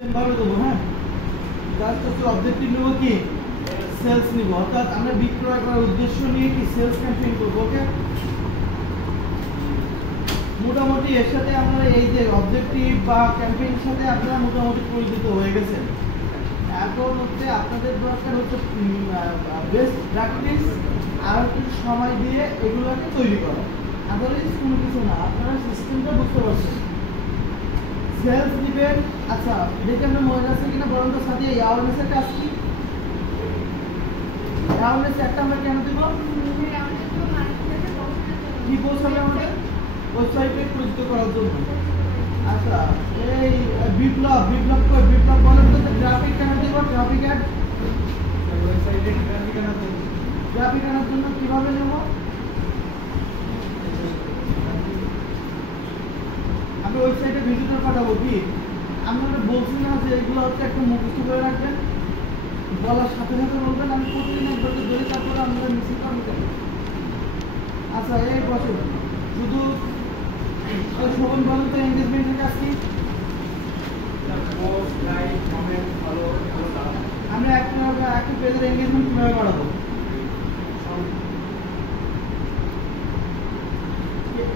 ভাবে দেবো। হ্যাঁ, জাস্ট হচ্ছে অবজেক্টিভ নেবো কি সেলস নিব, অর্থাৎ আমরা বিক্রয় করার উদ্দেশ্য নিয়ে কি সেলস ক্যাম্পেইন করবো। ওকে, মোটামুটি এর সাথে আমরা এই যে অবজেক্টিভ বা ক্যাম্পেইনের সাথে আপনারা মোটামুটি পরিচিত হয়ে গেছেন। এখন হচ্ছে আপনাদের দরকার হচ্ছে বেস্ট প্র্যাকটিস আর একটু সময় দিয়ে এগুলোকে তৈরি করা। আদারওয়াইজ কোনো কিছু না, আপনারা সিস্টেমটা বুঝতে পারছেন। সেলস দিবেন, আচ্ছা দেখে আমরা মনে আছে কিনা বরং তো সাথে অ্যাওয়ারনেসের কাজ কি? অ্যাওয়ারনেস একটা আমরা কেন দিব? কি পৌঁছাবে আমাদের ওয়েবসাইটে পরিচিত করার জন্য। আচ্ছা, এই বিপ্লব বলেন তো গ্রাফিক কেন দিব? গ্রাফিক অ্যাড ওয়েবসাইটে গ্রাফিক আনার জন্য কিভাবে নেব? আমি ওয়েবসাইটে ভিজিটর পাঠাবো কি? আমরা বলছি না যে এগুলো হচ্ছে একটা মুখস্থ করে রাখবেন, বলার সাথে সাথে বলবেন। আমি প্রতিদিন একবার ধরে তারপরে আমরা মিছিল করবেন। আচ্ছা, এই বছর শুধু শোভন বলেন তো এনগেজমেন্টের কাজ কি? আমরা একটা পেজের এনগেজমেন্ট কিভাবে বাড়াবো?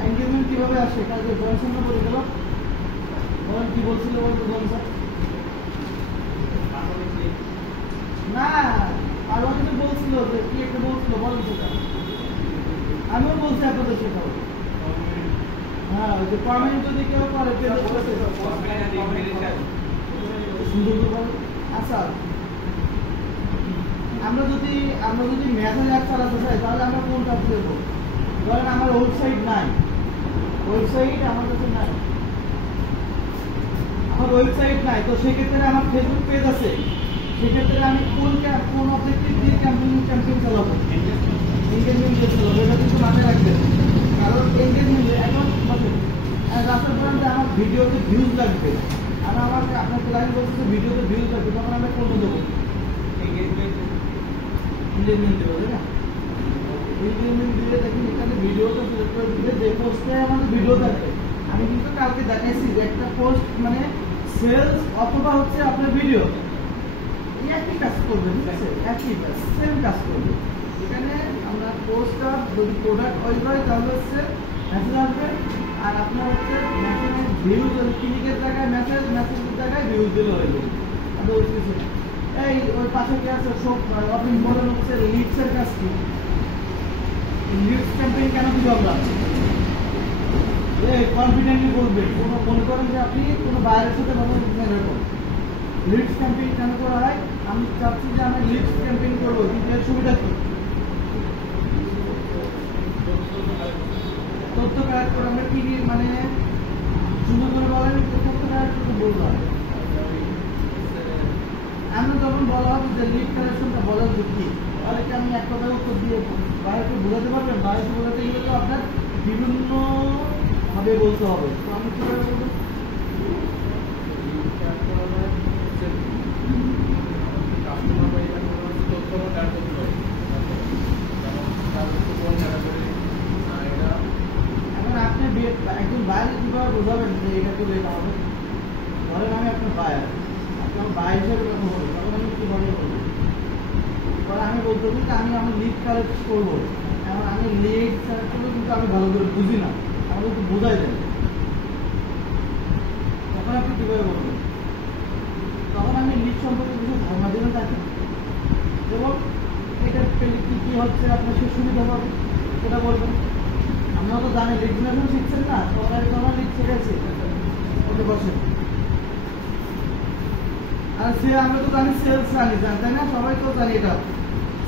এনগেজমেন্ট কিভাবে আসে? কাজে জনসংখ্যা বলে গেল, বলেন কি বলছিল বলতো জনসংখ্যা না, আর কিন্তু বলছিল যে কি একটা বলছিল, বলেন সেটা। আমিও বলছি আপনাদের সেটাও। হ্যাঁ, ওই যে কমেন্ট যদি কেউ করে আচ্ছা, আমরা যদি মেসেজ অ্যাড চালাতে চাই তাহলে আমরা কোনটা দেবো? ধরেন আমার ওয়েবসাইট নাই, ওয়েবসাইট আমার কাছে নাই, আমার ওয়েবসাইট নাই, তো সেক্ষেত্রে আমার ফেসবুক পেজ আছে, সেক্ষেত্রে আমি কোন অবজেক্টিভ দিয়ে ক্যাম্পেইন চালাবো? এনগেজমেন্ট দিয়ে চালাবো। এটা কিন্তু মাথায় রাখবেন, কারণ এনগেজমেন্ট এখন রাস্তার পর্যন্ত আমার ভিডিওতে ভিউজ লাগবে, আর আমাকে আপনার ক্লায়েন্ট বলছে ভিডিওতে ভিউজ লাগবে, তখন আমরা কোনটা দেবো? এনগেজমেন্ট দেবো, তাই না? এনগেজমেন্ট দিয়ে দেখুন এখানে ভিডিওটা সিলেক্ট করে দিলে যে পোস্টে আমাদের ভিডিও থাকবে। আমি কিন্তু কালকে দেখাইছি যে একটা পোস্ট মানে সেলস অথবা হচ্ছে আপনার ভিডিও একই কাজ করবে, ঠিক আছে? একই কাজ, সেম কাজ করবে। এখানে আমরা পোস্টটা যদি প্রোডাক্ট ওয়াইজ হয় তাহলে হচ্ছে মেসেজ আসবে, আর আপনার হচ্ছে মেসেজের ভিউজ ক্লিকের জায়গায় মেসেজের জায়গায় ভিউজ দিলে হয়ে যাবে। আর ওই কিছু এই ওই পাশে কি আছে সব আপনি বলেন হচ্ছে লিডসের কাজ কি? লিডস ক্যাম্পেইন কেন দিব আমরা? কনফিডেন্টলি বলবেন, কোনো মনে করেন যে আপনি কোনো বাইরের সাথে কথা এরকম লিডস ক্যাম্পেইন কেন করা হয়? আমি চাচ্ছি যে আমরা লিডস ক্যাম্পেইন করবো, কিন্তু এর সুবিধা কি? তথ্য কালেক্ট করে আমরা কি মানে সুন্দর করে বলেন, তথ্য কালেক্ট করতে বললাম। আমরা যখন বলা হবে যে লিড কালেকশনটা বলার যে কি, তাহলে কি আমি এক কথায় উত্তর দিয়ে বাইরেকে বোঝাতে পারবেন? বাইরে বোঝাতে গেলে তো আপনার বিভিন্ন ভাবে বলতে হবে। তো আমি কিভাবে বলবো? এখন আপনি একজন বাইরে কিভাবে বোঝাবেন যে এটা করলে এটা হবে? ধরেন আমি আপনার বায়ার, আপনার বায়ার হিসেবে কথা বলি, তখন আমি কিভাবে বলবো? আমি বলতে পারি আমি আমার লিড কালেক্ট করবো, এখন আমি লিড কালেক্ট করবো কিন্তু আমি ভালো করে বুঝি না, আমাকে একটু বোঝাই দেন, তখন আপনি কিভাবে বলবেন? তখন আমি লিড সম্পর্কে কিছু ধারণা দেবেন তাকে, এবং এটা পেলে কি কি হচ্ছে আপনার সে সুবিধা হবে সেটা বলবেন। আমরা তো জানি লিড জেনারেশন শিখছেন না, তোমার লিড শিখেছে ওকে বসে। আর আমরা তো জানি সেলস জানি, তাই না? সবাই তো জানি এটা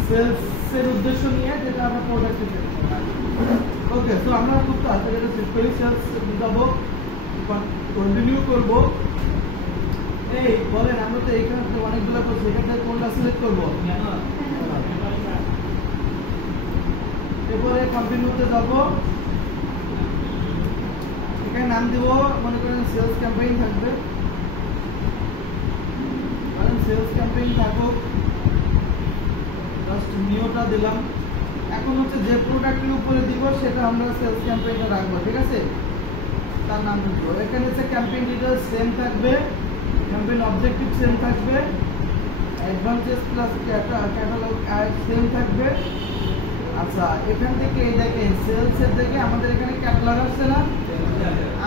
সেলসের উদ্দেশ্য নিয়ে যেটা আমরা প্রোডাক্ট ওকে। তো আমরা খুব তাড়াতাড়ি এটা সেট করি, সেলস যাবো, কন্টিনিউ করবো। এই বলেন, আমরা তো এইখানে অনেকগুলো করছি, এখান থেকে কোনটা সিলেক্ট করবো? এরপরে কন্টিনিউতে যাবো, এখানে নাম দিব, মনে করেন সেলস ক্যাম্পেইন থাকবে, সেলস ক্যাম্পেইন থাকুক, জাস্ট নিউটা দিলাম। এখন হচ্ছে যে প্রোডাক্টের উপরে দিব সেটা আমরা সেলস ক্যাম্পেইনে রাখবো, ঠিক আছে? তার নাম দিব। এখানে হচ্ছে ক্যাম্পেইন ডিটেইলস সেম থাকবে, ক্যাম্পেইন অবজেক্টিভ সেম থাকবে, advantage plus catalogue ad same থাকবে। আচ্ছা, এখান থেকে এই দেখেন সেলসের থেকে আমাদের এখানে ক্যাটালগ আসছে না,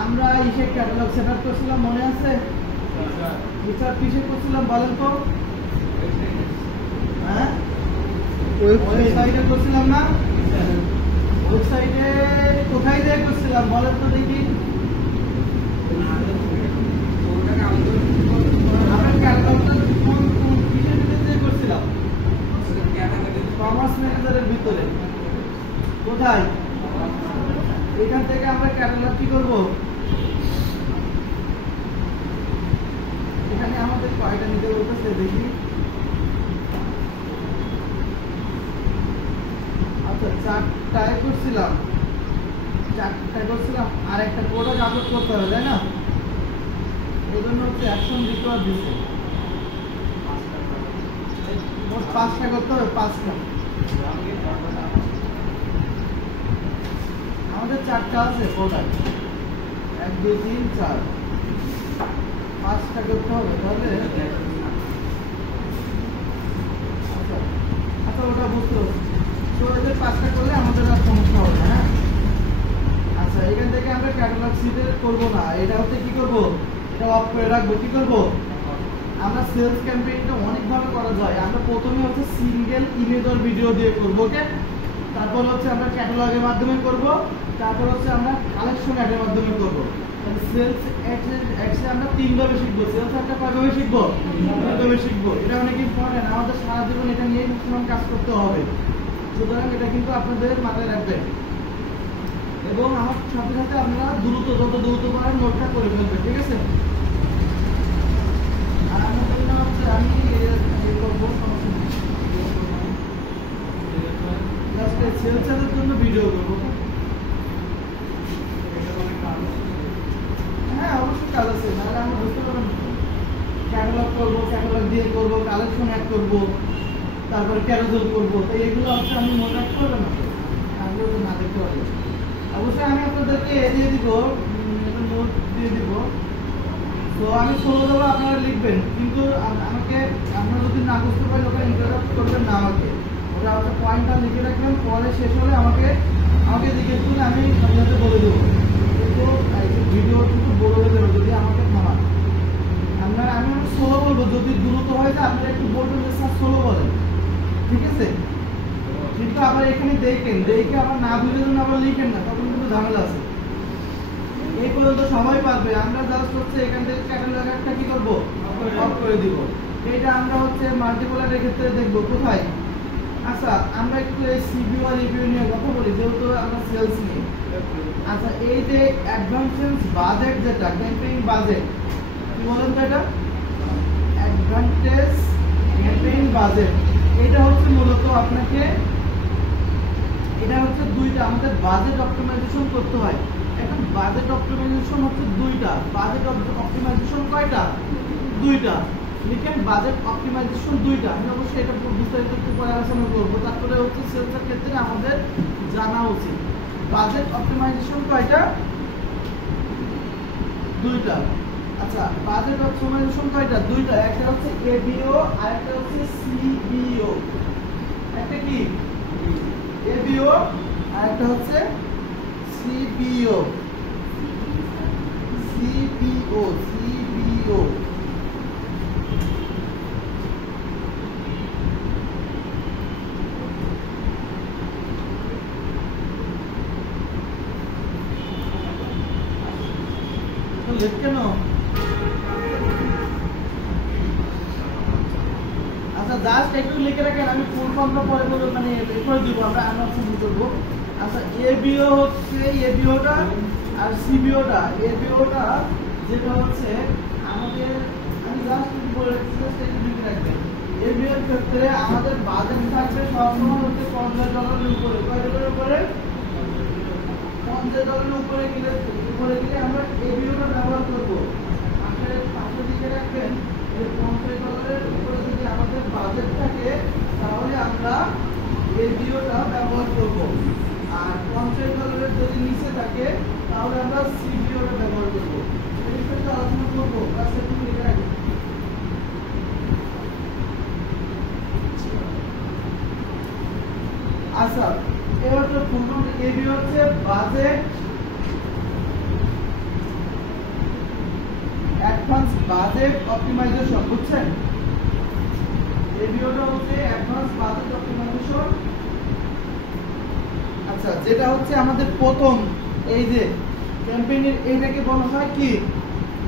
আমরা ইসে ক্যাটালগ সেটআপ করছিলাম, মনে আছে? রিসার্চ কিসে করছিলাম বলেন তো? হ্যাঁ, ওয়েবসাইটে করছিলাম না? ওয়েবসাইটে কোথায় দিয়ে করছিলাম বলেন তো দেখি? আমরা ক্যাটালগটা কোন কিসের ভিতরে করছিলাম? কমার্স ম্যানেজারের ভিতরে। কোথায়? এখান থেকে আমরা ক্যাটালগ কি করব? এখানে আমাদের কয়টা নিতে বলতেছে দেখি। আচ্ছা, চারটায় করছিলাম, আর একটা প্রোডাক্ট আপলোড করতে হবে, তাই না? এই জন্য হচ্ছে অ্যাকশন রিকোয়ার দিচ্ছে, মোট 5টা করতে হবে, 5টা। আমাদের 4টা আছে প্রোডাক্ট, 1 2 3 4, 5টা করতে হবে তাহলে। আচ্ছা, ওটা বুঝতে পারছি। তো এদের 5টা করলে আমাদের আর সমস্যা হবে না। হ্যাঁ, আচ্ছা, এখান থেকে আমরা ক্যাটালগ সিডে করবো না, এটা হচ্ছে কি করবো, এটা অফ করে রাখবো। কি করবো আমরা? সেলস ক্যাম্পেইনটা অনেকভাবে করা যায়। আমরা প্রথমে হচ্ছে সিঙ্গেল ইমেজ আর ভিডিও দিয়ে করবো, ওকে? তারপর হচ্ছে আমরা ক্যাটালগের মাধ্যমে করব, তারপর হচ্ছে আমরা কালেকশন অ্যাডের মাধ্যমে করব। সেলস অ্যাডসে আমরা 3 ভাবে শিখবো। সেলস অ্যাডটা কয়ভাবে শিখবো? 3 ভাবে শিখবো। এটা অনেক ইম্পর্টেন্ট, আমাদের সারা জীবন এটা নিয়ে ম্যাক্সিমাম কাজ করতে হবে, সুতরাং এটা কিন্তু আপনাদের মাথায় রাখবেন। এবং আমার সাথে সাথে আপনারা যত দ্রুত পারেন নোটটা করে ফেলবেন, ঠিক আছে? আর আমার জন্য হচ্ছে আমি করবো সেলস অ্যাডের জন্য ভিডিও করবো। হ্যাঁ, অবশ্যই কাজ আছে, নাহলে আমরা বুঝতে পারবেন। ক্যাটালগ করবো, ক্যাটালগ দিয়ে করবো, কালেকশন অ্যাড করবো, তারপরে ক্যারোজেল করবো। তো এগুলো হচ্ছে আমি মনে রাখতে পারবো না, আমি না দেখতে পারি। অবশ্যই আমি আপনাদেরকে দিয়ে দিব, নোট দিয়ে দিব। তো আমি 16 দেবো, আপনারা লিখবেন, কিন্তু আমাকে আপনারা যদি না বুঝতে পারেন ওটা ইন্টারাপ্ট করবেন না আমাকে। ওটা হচ্ছে পয়েন্টটা লিখে রাখবেন, পরে শেষ হলে আমাকে জিজ্ঞেস করলে আমি সাথে বলে দেবো। কিন্তু ভিডিও কিন্তু বলে দেবো যদি আমাকে থামান। আমি 16 বলবো, যদি দ্রুত হয় যে আপনারা একটু বলবেন যে স্যার 16 বলেন, ঠিক আছে? কিন্তু আবার এখানে দেখে আবার না বুঝে জন্য আবার লিখেন না, তখন কিন্তু ঝামেলা আছে। এই পর্যন্ত সবাই পারবে। আমরা জাস্ট হচ্ছে এখান থেকে ক্যাটালগটা কি করবো, অফ করে দিব। এটা আমরা হচ্ছে মাল্টিপলারের ক্ষেত্রে দেখবো কোথায়। আচ্ছা, আমরা একটু এই সিভিউ আর রিভিউ নিয়ে কথা বলি, যেহেতু আমরা সেলস নিয়ে। আচ্ছা, এই যে অ্যাডভান্টেজ বাজেট, যেটা ক্যাম্পেইন বাজেট, কি বলেন তো? এটা অ্যাডভান্টেজ ক্যাম্পেইন বাজেট। এটা হচ্ছে মূলত আপনাকে, এটা হচ্ছে দুইটা আমাদের বাজেট অপটিমাইজেশন করতে হয়। এখন বাজেট অপটিমাইজেশন হচ্ছে দুইটা। বাজেট অপটিমাইজেশন কয়টা? দুইটা। লিখেন বাজেট অপটিমাইজেশন দুইটা। আমি অবশ্যই এটা বিস্তারিত একটু পরে আলোচনা করবো। তারপরে হচ্ছে সেলসের ক্ষেত্রে আমাদের জানা উচিত বাজেট অপটিমাইজেশন কয়টা? দুইটা। আচ্ছা, বাজেট অপটিমাইজেশন কয়টা? দুইটা। একটা হচ্ছে এবিও আর একটা হচ্ছে সিবিও। একটা কি এবিও আর একটা হচ্ছে সিবিও। সিবিও লেট কেন? আচ্ছা, জাস্ট একটু লিখে রাখেন, আমি ফুল ফর্মটা পরে বলবো, মানে করে দিব, আমরা আনবক্সিং করবো। আচ্ছা, এবিও হচ্ছে এবিওটা আর সিবিওটা। এবিওটা যেটা হচ্ছে আমাদের, আমি জাস্ট বলে রাখছি, জাস্ট একটু লিখে রাখবেন। এবিওর ক্ষেত্রে আমাদের বাজেট থাকবে সবসময় হচ্ছে $50 উপরে। কয় ডলারের উপরে? $50 উপরে গেলে আমরা এবিওটা ব্যবহার করবো। আপনার পাশে দিকে রাখবেন যে $50 উপরে যদি আমাদের বাজেট থাকে তাহলে আমরা এবিওটা ব্যবহার করবো। আর $50 যদি নিচে থাকে তাহলে আমরা সিবিওটা ব্যবহার করবো। এই বিষয়টা আলোচনা করবো, প্লাস একটু লিখে রাখবেন। আচ্ছা এবার তো ফুল ফর্ম এবি হচ্ছে বাজেট অ্যাডভান্স বাজেট অপটিমাইজেশন, বুঝছেন? এবিওটা হচ্ছে অ্যাডভান্স বাজেট অপটিমাইজেশন। আচ্ছা যেটা হচ্ছে আমাদের প্রথম এই যে ক্যাম্পেইনের এইটাকে বলা হয় কি,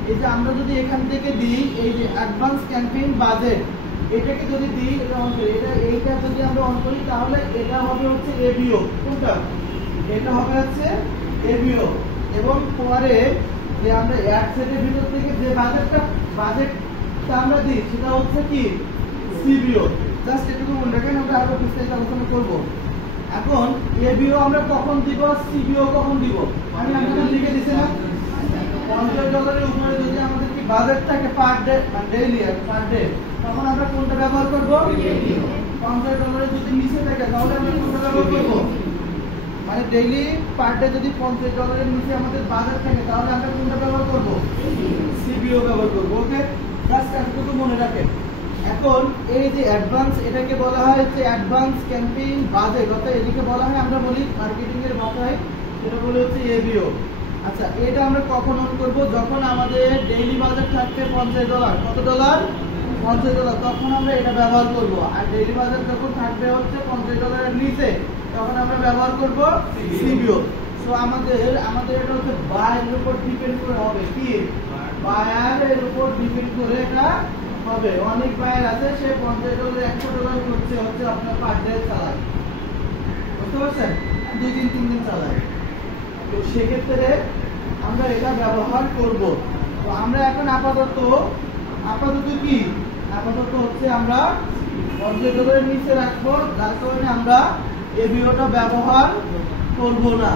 এই যে আমরা যদি এখান থেকে দিই এই যে অ্যাডভান্স ক্যাম্পেইন বাজেট, এটাকে যদি দিই এটা অন করি, এইটা যদি আমরা অন করি তাহলে এটা হবে হচ্ছে এবিও। কোনটা? এটা হবে হচ্ছে এবিও। এবং পরে যে আমরা অ্যাড সেটের ভিতর থেকে যে বাজেটটা আমরা দিই সেটা হচ্ছে কি সিবিও। জাস্ট এটুকু মনে রাখেন, আমরা আরো বিস্তারিত আলোচনা করব। এখন এবিও আমরা কখন দিব, সিবিও কখন দিব, আমি আপনাদের লিখে দিছি না। $50 উপরে যদি আমাদের কি বাজেট থাকে per day daily per day, তখন আমরা কোনটা ব্যবহার করব? এবিও। $50 যদি নিচে থাকে তাহলে আমরা কোনটা ব্যবহার করব? মানে ডেইলি পার ডে যদি $50 এর নিচে আমাদের বাজেট থাকে তাহলে আমরা কোনটা ব্যবহার করব? সিবিও ব্যবহার করব। ওকে, জাস্ট এতটুকু মনে রাখেন। এখন এই যে অ্যাডভান্স, এটাকে বলা হয় হচ্ছে অ্যাডভান্স ক্যাম্পেইন বাজেট, অর্থাৎ এদিকে বলা হয় আমরা বলি মার্কেটিং এর ভাষায় এটা বলে হচ্ছে এবিও। আচ্ছা এটা আমরা কখন অন করব? যখন আমাদের ডেইলি বাজেট থাকবে $50। কত ডলার? $50। তখন আমরা এটা ব্যবহার করব। আর ডেইলি বাজেট যখন থাকবে হচ্ছে $50 এর নিচে তখন আমরা ব্যবহার করব সিবিও। সো আমাদের এটা হচ্ছে বায়ারের উপর ডিপেন্ড করে হবে কি, বায়ারের উপর ডিপেন্ড করে এটা হবে। অনেক বায়ার আছে সে $50 $100 করছে হচ্ছে আপনার পার ডে চালায়, বুঝতে পারছেন, 2 দিন 3 দিন চালায়। তো সেক্ষেত্রে আমরা এটা ব্যবহার করব। তো আমরা এখন আপাতত কি আপাতত হচ্ছে আমরা $50 এর নিচে রাখবো, যার কারণে আমরা এবিওটা ব্যবহার করব না।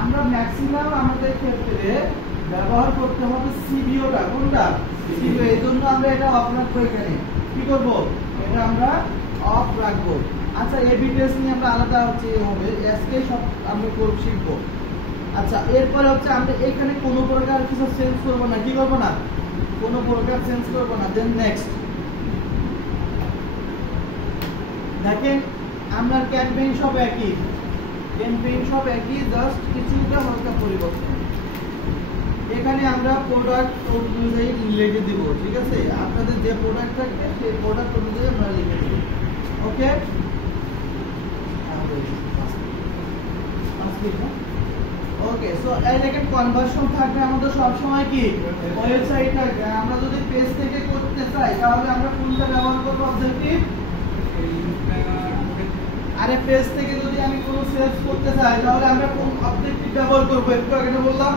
আমরা ম্যাক্সিমাম আমাদের ক্ষেত্রে ব্যবহার করতে হবে সিবিওটা। কোনটা? সিবিও। এই জন্য আমরা এটা অফ রাখবো। এখানে কি করব? এটা আমরা অফ রাখবো। আচ্ছা এবি টেস্ট নিয়ে আমরা আলাদা হচ্ছে হবে, আজকে সব আমরা শিখবো। আচ্ছা এরপরে হচ্ছে আমরা এখানে কোনো প্রকার কিছু চেঞ্জ করব না। কি করব না? কোনো প্রকার চেঞ্জ করব না। দেন নেক্সট দেখেন আমরা ক্যাম্পেইন সব একই, জাস্ট কিছুটা হালকা পরিবর্তন। এখানে আমরা প্রোডাক্ট অনুযায়ী লিখে দিব, ঠিক আছে? আপনাদের যে প্রোডাক্ট থাকবে সেই প্রোডাক্ট অনুযায়ী আমরা লিখে দিব। ওকে, ওকে। সো এই দেখেন কনভার্সন থাকবে আমাদের সব সময় কি ওয়েবসাইট থাকবে। আমরা যদি পেজ থেকে করতে চাই তাহলে আমরা কোনটা ব্যবহার করব? অবজেক্টিভ। আরে পেজ থেকে যদি আমি কোনো সেলস করতে চাই তাহলে আমরা কোন অবজেক্টিভ ব্যবহার করব? একটু আগে বললাম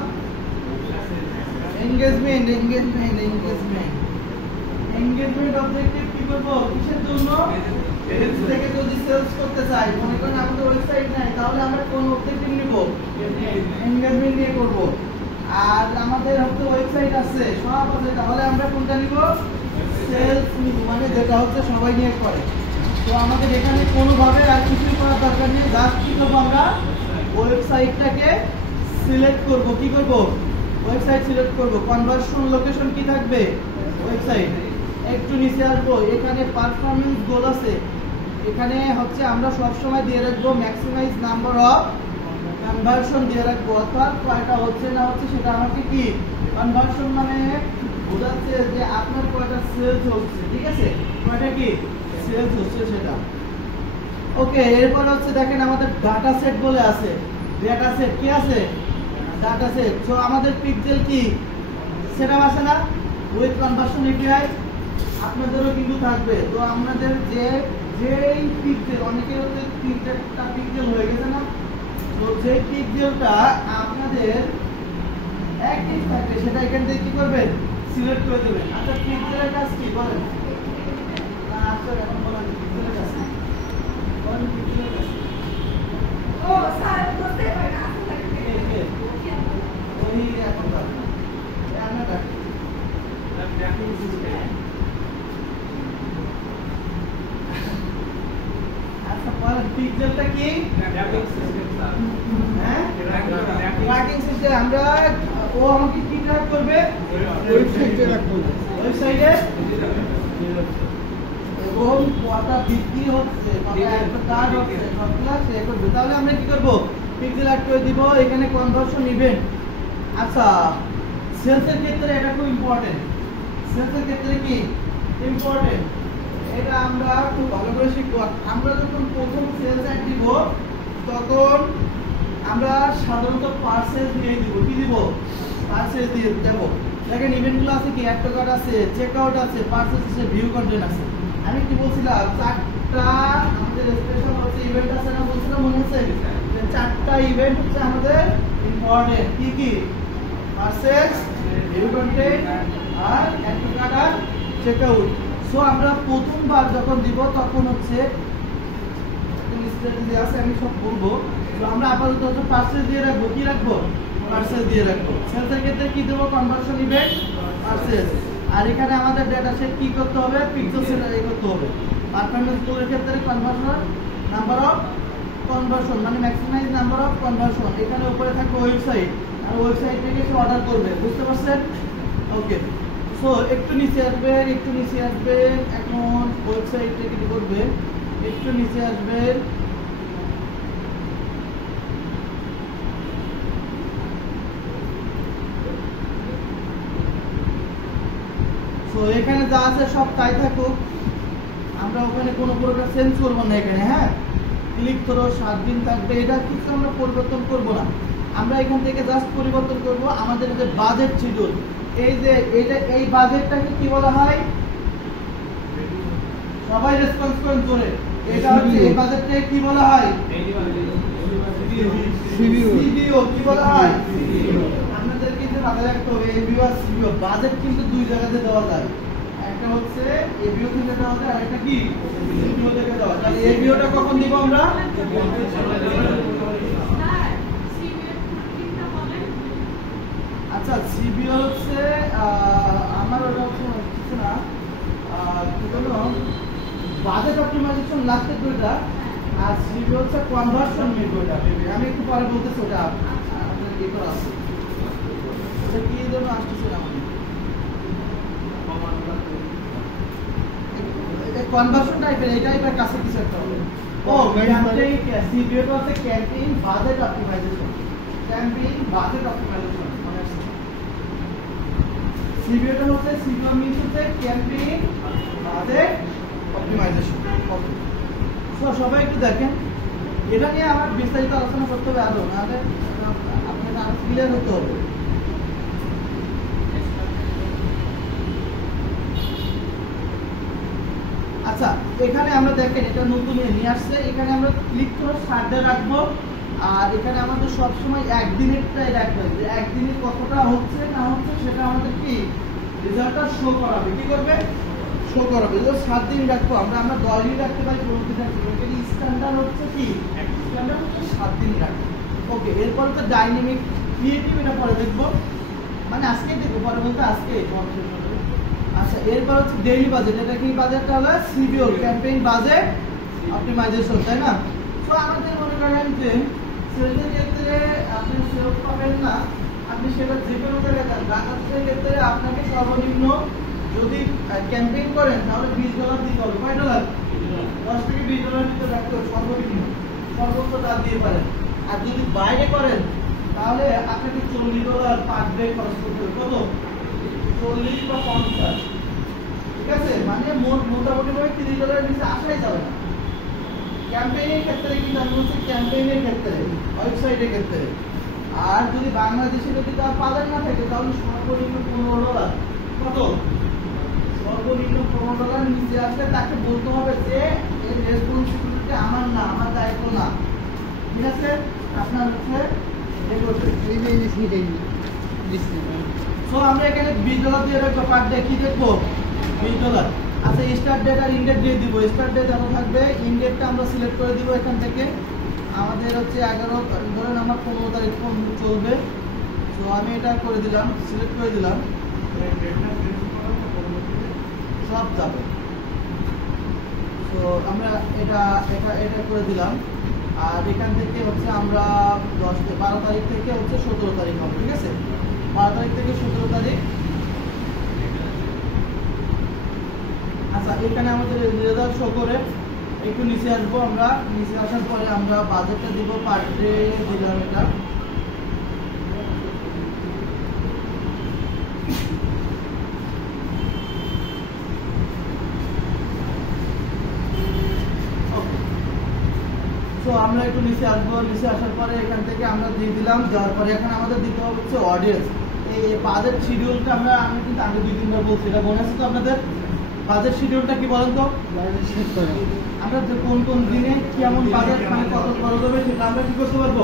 এনগেজমেন্ট অবজেক্টিভ কি করব? কিসের জন্য? পেজ থেকে যদি সেলস করতে চাই, মনে করেন আমাদের ওয়েবসাইট নাই, তাহলে আমরা কোন অবজেক্টিভ নিব? এনগেজমেন্ট নিয়ে করব। আর আমাদের হচ্ছে ওয়েবসাইট আছে, সব আছে, তাহলে আমরা কোনটা নিব? সেলস নিব, মানে যেটা হচ্ছে সবাই নিয়ে করে। তো আমাদের এখানে কোনোভাবে আর কিছু করার দরকার নেই, জাস্ট কি করব? আমরা ওয়েবসাইটটাকে সিলেক্ট করব। কি করব? ওয়েবসাইট সিলেক্ট করব। কনভার্সন লোকেশন কি থাকবে? ওয়েবসাইট। একটু নিচে আসবো, এখানে পারফরম্যান্স গোল আছে, এখানে হচ্ছে আমরা সব সময় দিয়ে রাখবো ম্যাক্সিমাইজ নাম্বার অফ কনভার্সন দিয়ে রাখবো, অর্থাৎ কয়টা হচ্ছে না হচ্ছে সেটা আমাকে কি কনভার্সন মানে বোঝাচ্ছে যে আপনার কয়টা সেলস হচ্ছে, ঠিক আছে? কয়টা কি সেলস হচ্ছে সেটা। ওকে, এরপর হচ্ছে দেখেন আমাদের ডাটা সেট বলে আছে। ডাটা সেট কি আছে? Data set. তো আমাদের পিক্সেল কি সেটা আছে না, উইথ কনভার্সন এপিআই আপনাদেরও কিন্তু থাকবে। তো আমাদের যেই পিক্সেল, অনেকের হচ্ছে 3টা পিক্সেল হয়ে গেছে না, তো যে পিক্সেলটা আপনাদের অ্যাক্টিভ থাকবে সেটা এখান থেকে কি করবেন? সিলেক্ট করে দেবেন। আচ্ছা পিক্সেলের কাজ কি বলেন? না আচ্ছা এখন বলেন পিক্সেলের কাজ কি? বলেন পিক্সেলের কাজ কি? ও স্যার বুঝতে পারি না আসলে ওই এখন কাজ না আমরা কাটি ট্র্যাকিং সিস্টেম। আচ্ছা বলেন পিক্সেলটা কি? Tracking system sir. হ্যাঁ ট্র্যাকিং সিস্টেম। আমরা ও আমাকে কি ট্র্যাক করবে? ওয়েবসাইটে রাখবো, ওয়েবসাইটে এবং কটা বিক্রি হচ্ছে, কটা কার্ড হচ্ছে, সবগুলো চেক করবে। তাহলে আমরা কি করব, পিক্সেল আর্ট করে দিব এখানে কনভার্সন ইভেন্ট। আচ্ছা, সেলসের ক্ষেত্রে এটা খুব ইম্পর্টেন্ট। সেলসের ক্ষেত্রে কি ইম্পর্টেন্ট, এটা আমরা খুব ভালো করে শিখবো। আমরা যখন প্রথম সেলস অ্যাড দিব তখন আমরা সাধারণত পারচেজ দিয়ে দিব। কি দিব? পারচেজ দিয়ে দেব। দেখেন ইভেন্টগুলো আছে কি, অ্যাড টু কার্ট আছে, চেকআউট আছে, পারচেজ আছে, ভিউ কন্টেন্ট আছে। আমি কি বলছিলাম, চারটা আমাদের স্পেশাল হচ্ছে ইভেন্ট আছে না বলছিলাম, মনে আছে? চারটা ইভেন্ট হচ্ছে আমাদের ইম্পর্টেন্ট। কি কি? পারচেজ, ভিউ কন্টেন্ট আর অ্যাড টু কার্ট আর চেকআউট। সো আমরা প্রথমবার যখন দিব তখন হচ্ছে স্ট্র্যাটেজি আছে, আমি সব বলবো। তো আমরা আপাতত হচ্ছে পারচেজ দিয়ে রাখবো। কি রাখবো? পারচেজ দিয়ে রাখবো। সেলসের ক্ষেত্রে কি দেবো? Conversion event, purchase. আর এখানে আমাদের ডেটা সেট কি করতে হবে? পিক্সেল সেট করতে হবে। পারফরম্যান্স টুলের ক্ষেত্রে কনভার্সন, নাম্বার অফ কনভার্সন মানে ম্যাক্সিমাইজ নাম্বার অফ কনভার্সন। এখানে উপরে থাকবে ওয়েবসাইট, আর ওয়েবসাইট থেকে সে অর্ডার করবে। বুঝতে পারছেন? ওকে। সো একটু নিচে আসবেন, একটু নিচে আসবেন। এখন ওয়েবসাইট থেকে কি করবে? একটু নিচে আসবেন। তো এখানে যা আছে সব তাই থাকুক, আমরা ওখানে কোনো প্রকার চেঞ্জ করবো না। এখানে হ্যাঁ, ক্লিক করো 7 দিন থাকবে, এটা কিছু আমরা পরিবর্তন করব না। আমরা এখান থেকে জাস্ট পরিবর্তন করব আমাদের যে বাজেট শিডিউল। এই যে এই বাজেটটাকে কি বলা হয়? সবাই রেসপন্স করেন জোরে। এটা হচ্ছে এই বাজেটটাকে কি বলা হয়? সিবিও। কি বলা হয়? আপনাদেরকে যে মাথায় রাখতে হবে, এবিও আর সিবিও বাজেট কিন্তু দুই জায়গাতে দেওয়া যায়। একটা হচ্ছে এবিও থেকে দেওয়া যায়, আর একটা কি সিবিও থেকে দেওয়া যায়। তাহলে এবিওটা কখন দিব আমরা? আচ্ছা, সিবিও হচ্ছে আমার ওটা হচ্ছে না কি বলবো, বাজেট অপটিমাইজেশন লাস্টের দুইটা, আর সিবিও হচ্ছে কনভার্সন মেট দুইটা। আমি একটু পরে বলতেছি, ওটা আপনাদের কি করা আছে, ওটা কি জন্য আসতেছে না কনভার্সন টাইপের, এই টাইপের কাছে কিছু একটা হবে। ও ক্যাম্পেইন, সিবিও তো হচ্ছে campaign budget optimisation. Campaign budget optimisation মানে সিবিওটা হচ্ছে, সিবিও মিনস হচ্ছে campaign budget optimisation. Okay. So সবাই একটু দেখেন, এটা নিয়ে আমার বিস্তারিত আলোচনা করতে হবে আরো, নাহলে আপনাকে আরো ক্লিয়ার হতে হবে। আচ্ছা, এখানে আমরা দেখেন এটা নতুন নিয়ে আসছে। এখানে আমরা ক্লিক করে সার্ডে রাখবো, আর এখানে আমাদের সবসময় একদিনেরটাই রাখতে হবে, যে একদিনে কতটা হচ্ছে না হচ্ছে সেটা আমাদের কি রেজাল্টটা শো করাবে। কি করবে? শো করাবে। যদি 7 দিন রাখবো আমরা 10 দিন রাখতে পারি, 15 দিন রাখতে পারি। এখানে স্ট্যান্ডার্ড হচ্ছে কি, স্ট্যান্ডার্ড হচ্ছে 7 দিন রাখবো। ওকে। এরপর তো ডাইনামিক ক্রিয়েটিভ, এটা পরে দেখবো, মানে আজকে দেখবো, পরে বলতে আজকে। আচ্ছা, এরপর হচ্ছে ডেইলি বাজেট। এটা কি বাজেটটা হলো? সিবিও ক্যাম্পেইন বাজেট অপটিমাইজেশন, তাই না? তো আমাদের মনে করেন যে সেলসের ক্ষেত্রে আপনি সেলস পাবেন না, আপনি সেটা যে কোনো জায়গায় যান। ডাকাতের ক্ষেত্রে আপনাকে সর্বনিম্ন যদি ক্যাম্পেইন করেন তাহলে $20 দিতে হবে। কয় ডলার? $10 থেকে $20 ভিতরে রাখতে হবে সর্বনিম্ন। সর্বোচ্চ তার দিয়ে পারেন। আর যদি বাইরে করেন তাহলে আপনাকে $40 পার ডে খরচ করতে হবে। কত? 40 বা 50। ঠিক আছে, মানে মোটামুটি ভাবে $30 নিচে আসাই যাবে না। ক্যাম্পেইনের ক্ষেত্রে কিন্তু আমি বলছি, ক্যাম্পেইনের ক্ষেত্রে, ওয়েবসাইটের ক্ষেত্রে। আর যদি বাংলাদেশে যদি তার পাবেন না থাকে তাহলে সর্বনিম্ন $15। কত? সর্বনিম্ন $15 নিচে আসলে তাকে বলতে হবে যে এই রেসপন্সিবিলিটি আমার না, আমার দায়িত্ব না। ঠিক আছে, আপনার হচ্ছে সো আমরা এখানে $20 দিয়ে রাখবো পার ডে। কি দেখবো? $20। আচ্ছা, স্টার্ট ডেট আর ইন্ডেট দিয়ে দিব। স্টার্ট ডেট যেন থাকবে, ইন্ডেটটা আমরা সিলেক্ট করে দিব এখান থেকে। আমাদের হচ্ছে 11, ধরেন আমার 15 তারিখ চলবে। তো আমি এটা করে দিলাম, সিলেক্ট করে দিলাম, সব যাবে। তো আমরা এটা এটা এটা করে দিলাম। আর এখান থেকে হচ্ছে আমরা 12 তারিখ থেকে হচ্ছে 17 তারিখ হবে। ঠিক আছে, 12 তারিখ থেকে 17 তারিখ। আচ্ছা, এখানে আমাদের রেজাল্ট শো করে একটু নিচে আসবো আমরা। নিচে আসার পরে আমরা বাজেটটা দিব, পার ডে দিলাম এটা। তো আমরা একটু নিচে আসবো। নিচে আসার পরে এখান থেকে আমরা দিয়ে দিলাম। যাওয়ার পরে এখন আমাদের দিতে হবে হচ্ছে অডিয়েন্স। এই বাজেট শিডিউলটা আমি কিন্তু আগে 2-3 বার বলছি, এটা মনে আছে তো আপনাদের? বাজেট শিডিউলটা কি বলেন তো? আমরা কোন কোন দিনে কেমন বাজেট মানে কত খরচ হবে সেটা আমরা কি করতে পারবো?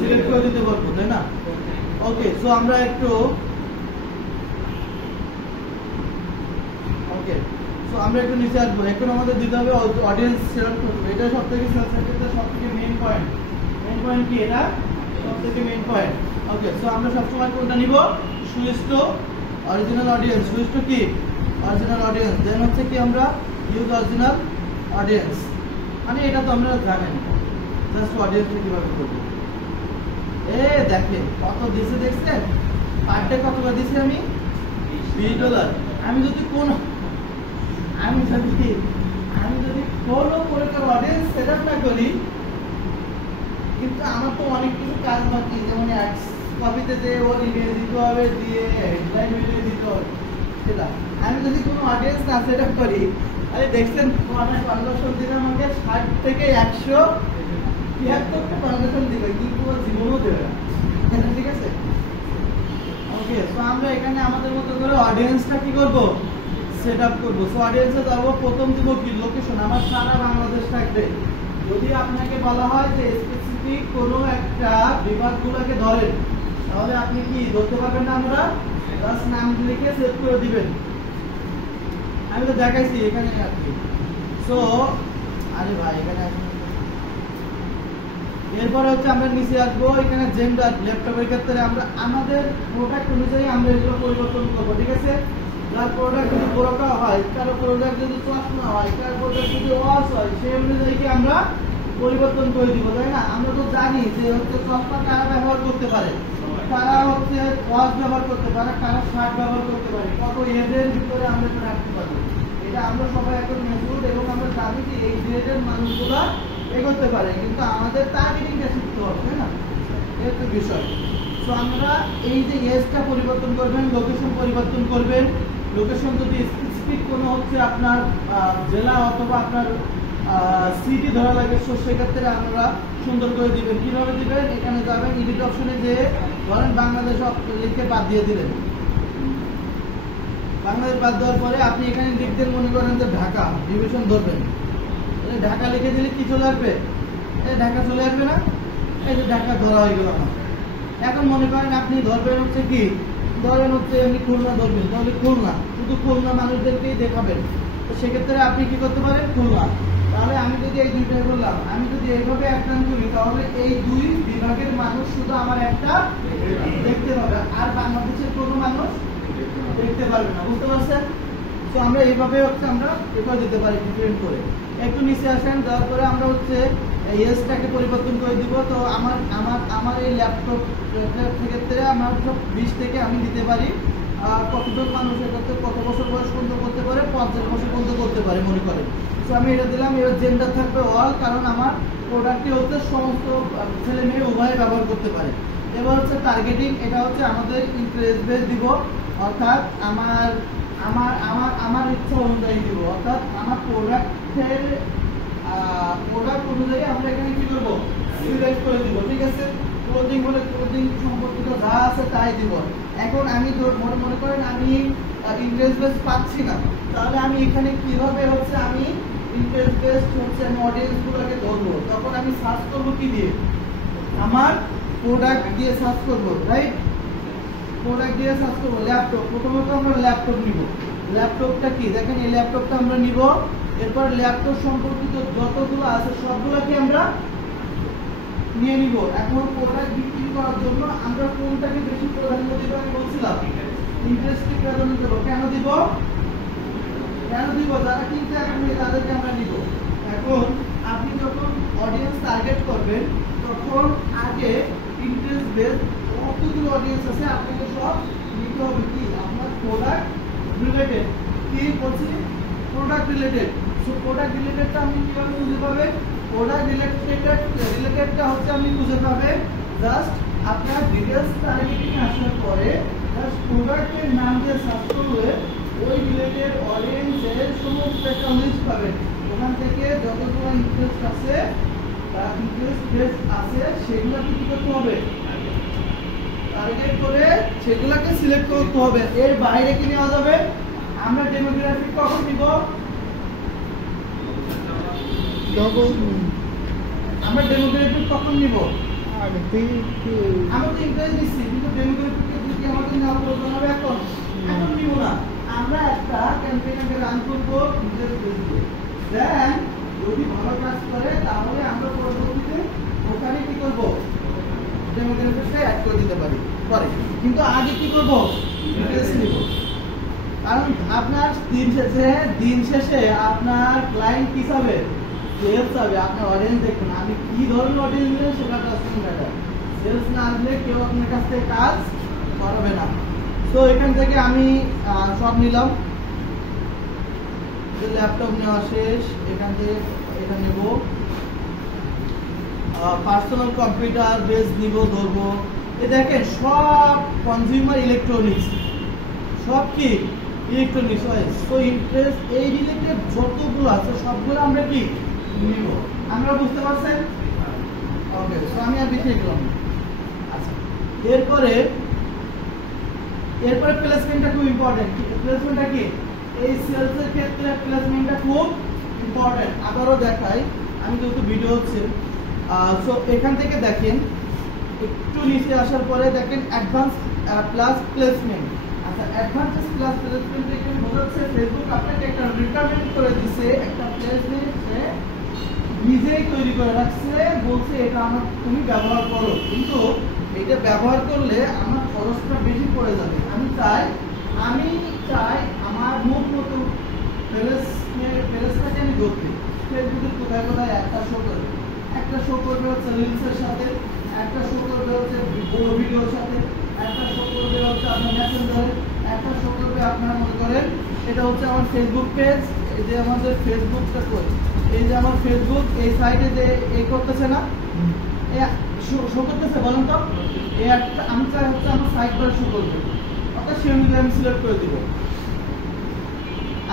সিলেক্ট করে দিতে পারবো, তাই না? ওকে, সো আমরা একটু আমরা একটু নিচে আসবো। এখন আমাদের দিতে হবে অডিয়েন্স সিলেক্ট করতে। এটা সবথেকে সেলস ক্ষেত্রে সবথেকে মেইন পয়েন্ট। মেইন পয়েন্ট কি? এটা সবথেকে মেইন পয়েন্ট। ওকে, সো আমরা সবসময় কোনটা নিব? Switch to original audience. Switch to কি? Original audience. দেন হচ্ছে কি আমরা ইউজ অরিজিনাল অডিয়েন্স, মানে এটা তো আমরা জানেন জাস্ট অডিয়েন্সটা কিভাবে করবো। দেখেন কত দিছে, দেখছেন? পার ডে কত করে দিছি আমি? $20। আমি যদি কোনো অডিয়েন্স সেটআপ না করি, কিন্তু আমার তো অনেক কিছু কাজ বাকি, যেমন কপিতে যে ওর ইমেল দিতে হবে, দিয়ে হেডলাইন মিলিয়ে দিতে হবে, সেটা আমি যদি কোনো অডিয়েন্স না সেটআপ করি, আরে দেখছেন কনভার্সন দিলে আমাকে 60 থেকে 173টা কনভার্সন দিবে, কিন্তু ও জীবনও দেবে না। ঠিক আছে? ওকে, সো আমরা এখানে আমাদের মতো করে অডিয়েন্সটা কি করব? সেট আপ করবো। সো অডিয়েন্সে যাবো। প্রথম দিব কি? লোকেশন। আমার সারা বাংলাদেশ থাকবে। যদি আপনাকে বলা হয় যে স্পেসিফিক কোনো একটা বিভাগগুলোকে ধরেন, তাহলে আপনি কি ধরতে পারবেন না? আমরা জাস্ট নাম লিখে সেভ করে দিবেন। আমি তো দেখাইছি এখানে আর কি। সো আরে ভাই এখানে এরপরে হচ্ছে আমরা নিচে আসবো। এখানে জেন্ডার, ল্যাপটপের ক্ষেত্রে আমরা আমাদের প্রোডাক্ট অনুযায়ী আমরা এগুলো পরিবর্তন করবো। ঠিক আছে? যার প্রোডাক্ট যদি বোরকা হয়, কারো প্রোডাক্ট যদি চশমা হয়, কারো প্রোডাক্ট যদি ওয়াশ হয়, সেই অনুযায়ী কি আমরা পরিবর্তন করে দিব, তাই না? আমরা তো জানি যে হচ্ছে চশমা কারা ব্যবহার করতে পারে, কারা হচ্ছে ওয়াশ ব্যবহার করতে পারে, কারা শার্ট ব্যবহার করতে পারে, কত এজের ভিতরে আমরা এটা রাখতে পারবো। এটা আমরা সবাই এখন মেজুর, এবং আমরা জানি যে এই গ্রেডের মানুষগুলা এগোতে পারে, কিন্তু আমাদের টার্গেটিংটা শিখতে হবে, তাই না? এই তো বিষয়। তো আমরা এই যে এজটা পরিবর্তন করবেন, লোকেশন পরিবর্তন করবেন। লোকেশন যদি স্পেসিফিক কোনো হচ্ছে আপনার জেলা অথবা আপনার সিটি ধরা লাগে, সো সেক্ষেত্রে আপনারা সুন্দর করে দিবেন। কিভাবে দিবেন? এখানে যাবেন, এডিট অপশনে যে ধরেন বাংলাদেশ লিখে বাদ দিয়ে দিলেন। বাংলাদেশ বাদ দেওয়ার পরে আপনি এখানে লিখতেন, মনে করেন যে ঢাকা, ডিভিশন ধরবেন। ঢাকা লিখে দিলে কি চলে আসবে? ঢাকা চলে আসবে না? এই যে ঢাকা ধরা হয়ে গেল না। এখন মনে করেন আপনি ধরবেন হচ্ছে কি, ধরেন হচ্ছে এমনি খুলনা ধরবেন, তাহলে খুলনা, শুধু খুলনা মানুষদেরকেই দেখাবেন। তো সেক্ষেত্রে আপনি কি করতে পারেন? খুলনা। তাহলে আমি যদি এই দুইটা বললাম, আমি যদি এইভাবে একটা করি, তাহলে এই দুই বিভাগের মানুষ শুধু আমার একটা দেখতে পাবে, আর বাংলাদেশের কোনো মানুষ দেখতে পারবে না। বুঝতে পারছেন? তো আমরা এইভাবে হচ্ছে আমরা পেপার দিতে পারি ডিফারেন্ট করে। একটু নিচে আসেন, দেওয়ার পরে আমরা হচ্ছে এজটাকে পরিবর্তন করে দিব। তো আমার এই ল্যাপটপ ক্ষেত্রে আমার 20 থেকে আমি দিতে পারি কতজন মানুষ এটাতে কত বছর বয়স পর্যন্ত করতে পারে, 50 বছর পর্যন্ত করতে পারে মনে করেন। তো আমি এটা দিলাম। এবার জেন্ডার থাকবে অল, কারণ আমার প্রোডাক্টটি হচ্ছে সমস্ত ছেলে মেয়ে উভয় ব্যবহার করতে পারে। এবার হচ্ছে টার্গেটিং, এটা হচ্ছে আমাদের ইন্টারেস্ট বেস দিব, অর্থাৎ আমার আমার আমার আমার ইচ্ছা অনুযায়ী দিব, অর্থাৎ আমার প্রোডাক্টের প্রোডাক্ট অনুযায়ী আমরা এখানে কি করবো? সিলেক্ট করে দিব। ঠিক আছে? ক্লোদিং হলে ক্লোদিং সম্পর্কিত যা আছে তাই দিব। এখন আমি মনে করেন আমি ইন্টারেস্ট বেস পাচ্ছি না, তাহলে আমি এখানে কিভাবে হচ্ছে আমি ইন্টারেস্ট বেসড হচ্ছে আমি অডিয়েন্স গুলোকে ধরবো? তখন আমি সার্চ করবো কি দিয়ে? আমার প্রোডাক্ট দিয়ে সার্চ করবো, রাইট? প্রোডাক্ট দিয়ে সার্চ করবো। ল্যাপটপ, প্রথমত আমরা ল্যাপটপ নিব। ল্যাপটপটা কি? দেখেন এই ল্যাপটপটা আমরা নিব। এরপর ল্যাপটপ সম্পর্কিত যতগুলো আছে সবগুলোকে আমরা নিয়ে নিব। এখন প্রোডাক্ট বিক্রি করার জন্য আমরা কোনটাকে বেশি প্রাধান্য দিব? আমি বলছিলাম ইন্টারেস্টকে প্রাধান্য দেব। কেন দিব? যারা কিনতে আগ্রহী তাদেরকে আমরা নিব। এখন আপনি যখন অডিয়েন্স টার্গেট করবেন, তখন আগে ইন্টারেস্ট বেস কতগুলো অডিয়েন্স আছে আপনাকে সব নিতে হবে। কি? আপনার প্রোডাক্ট রিলেটেড কি বলছি? Product related. সো প্রোডাক্ট রিলেটেডটা আপনি কিভাবে খুঁজে পাবেন? প্রোডাক্ট রিলেটেডটা হচ্ছে আপনি খুঁজে পাবেন জাস্ট আপনার ডিটেইলস টার্গেটিং আসার পরে জাস্ট প্রোডাক্টের নাম দিয়ে সার্চ করলে ওই রিলেটেড অডিয়েন্সের সমস্ত একটা লিস্ট পাবেন। ওখান থেকে যতগুলো ইন্টারেস্ট আছে সেগুলো কি করতে হবে? টার্গেট করে সেগুলোকে সিলেক্ট করতে হবে। এর বাইরে কি নেওয়া যাবে? আমরা ডেমোগ্রাফিক কখন নিব? আমরা ডেমোগ্রাফিক কখন নিব? আমরা তো ইন্টারেস্ট দিচ্ছি, কিন্তু ডেমোগ্রাফিকে যদি আমাদের নেওয়া প্রয়োজন হবে এখন নিব না। আমরা একটা ক্যাম্পেইনকে রান করব নিজের ফেসবুকে, দেন যদি ভালো কাজ করে তাহলে আমরা পরবর্তীতে ওখানে কি করব? ডেমোগ্রাফিকটা অ্যাড করে দিতে পারি পরে। কিন্তু আগে কি করব? ডিটেইলস নিব। কারণ আপনার দিন শেষে আপনার ক্লায়েন্ট কি চাবে? সেলস চাবে। আপনার অডিয়েন্স দেখুন আপনি কি ধরনের অডিয়েন্স দিলেন সেটা কাস্টমার ম্যাটার। সেলস না আসলে কেউ আপনার কাছ থেকে কাজ করবে না। তো এখান থেকে আমি সব নিলাম। ল্যাপটপ নেওয়া শেষ। এখান থেকে এটা নেব। পার্সোনাল কম্পিউটার বেস নিব, ধরবো। এ দেখেন সব কনজিউমার ইলেকট্রনিক্স, সব কি ইলেকট্রনিক্স হয়। সো ইন্টারেস্ট এই রিলেটেড যতগুলো আছে সবগুলো আমরা কি নিব। আমরা বুঝতে পারছেন? ওকে, সো আমি আর বেশি লিখলাম। আচ্ছা, এরপরে প্লেসমেন্টটা খুব ইম্পর্টেন্ট। প্লেসমেন্টটা কি? এই সেলসের ক্ষেত্রে প্লেসমেন্টটা খুব ইম্পর্টেন্ট। আবারও দেখাই, আমি যেহেতু ভিডিও হচ্ছে। সো এখান থেকে দেখেন একটু নিচে আসার পরে দেখেন অ্যাডভান্স প্লাস প্লেসমেন্ট। আচ্ছা, অ্যাডভান্স প্লাস প্লেসমেন্ট এখানে বোঝাচ্ছে ফেসবুক আপনাকে একটা রিকমেন্ড করে দিছে, একটা প্লেসমেন্ট সে নিজেই তৈরি করে রাখছে, বলছে এটা আমার তুমি ব্যবহার করো। কিন্তু এটা ব্যবহার করলে আমার খরচটা বেশি পড়ে যাবে। আমি চাই আমার মুখ মতো প্লেসটাকে আমি ধরতে। ফেসবুকে কোথায় কোথায় একটা শো করবে হচ্ছে রিলসের সাথে, একটা শো করবে হচ্ছে বড় ভিডিওর সাথে, একটা শো করবে হচ্ছে আপনার মেসেঞ্জারে, একটা শো করবে আপনার মনে করেন এটা হচ্ছে আমার ফেসবুক পেজ। এই যে আমাদের ফেসবুকটা কই, এই যে আমার ফেসবুক এই সাইডে যে এই করতেছে না, শো করতেছে বলেন তো? এই একটা আমি চাই হচ্ছে আমার সাইড বার শো করবে, অর্থাৎ সেই অনুযায়ী আমি সিলেক্ট করে দিব।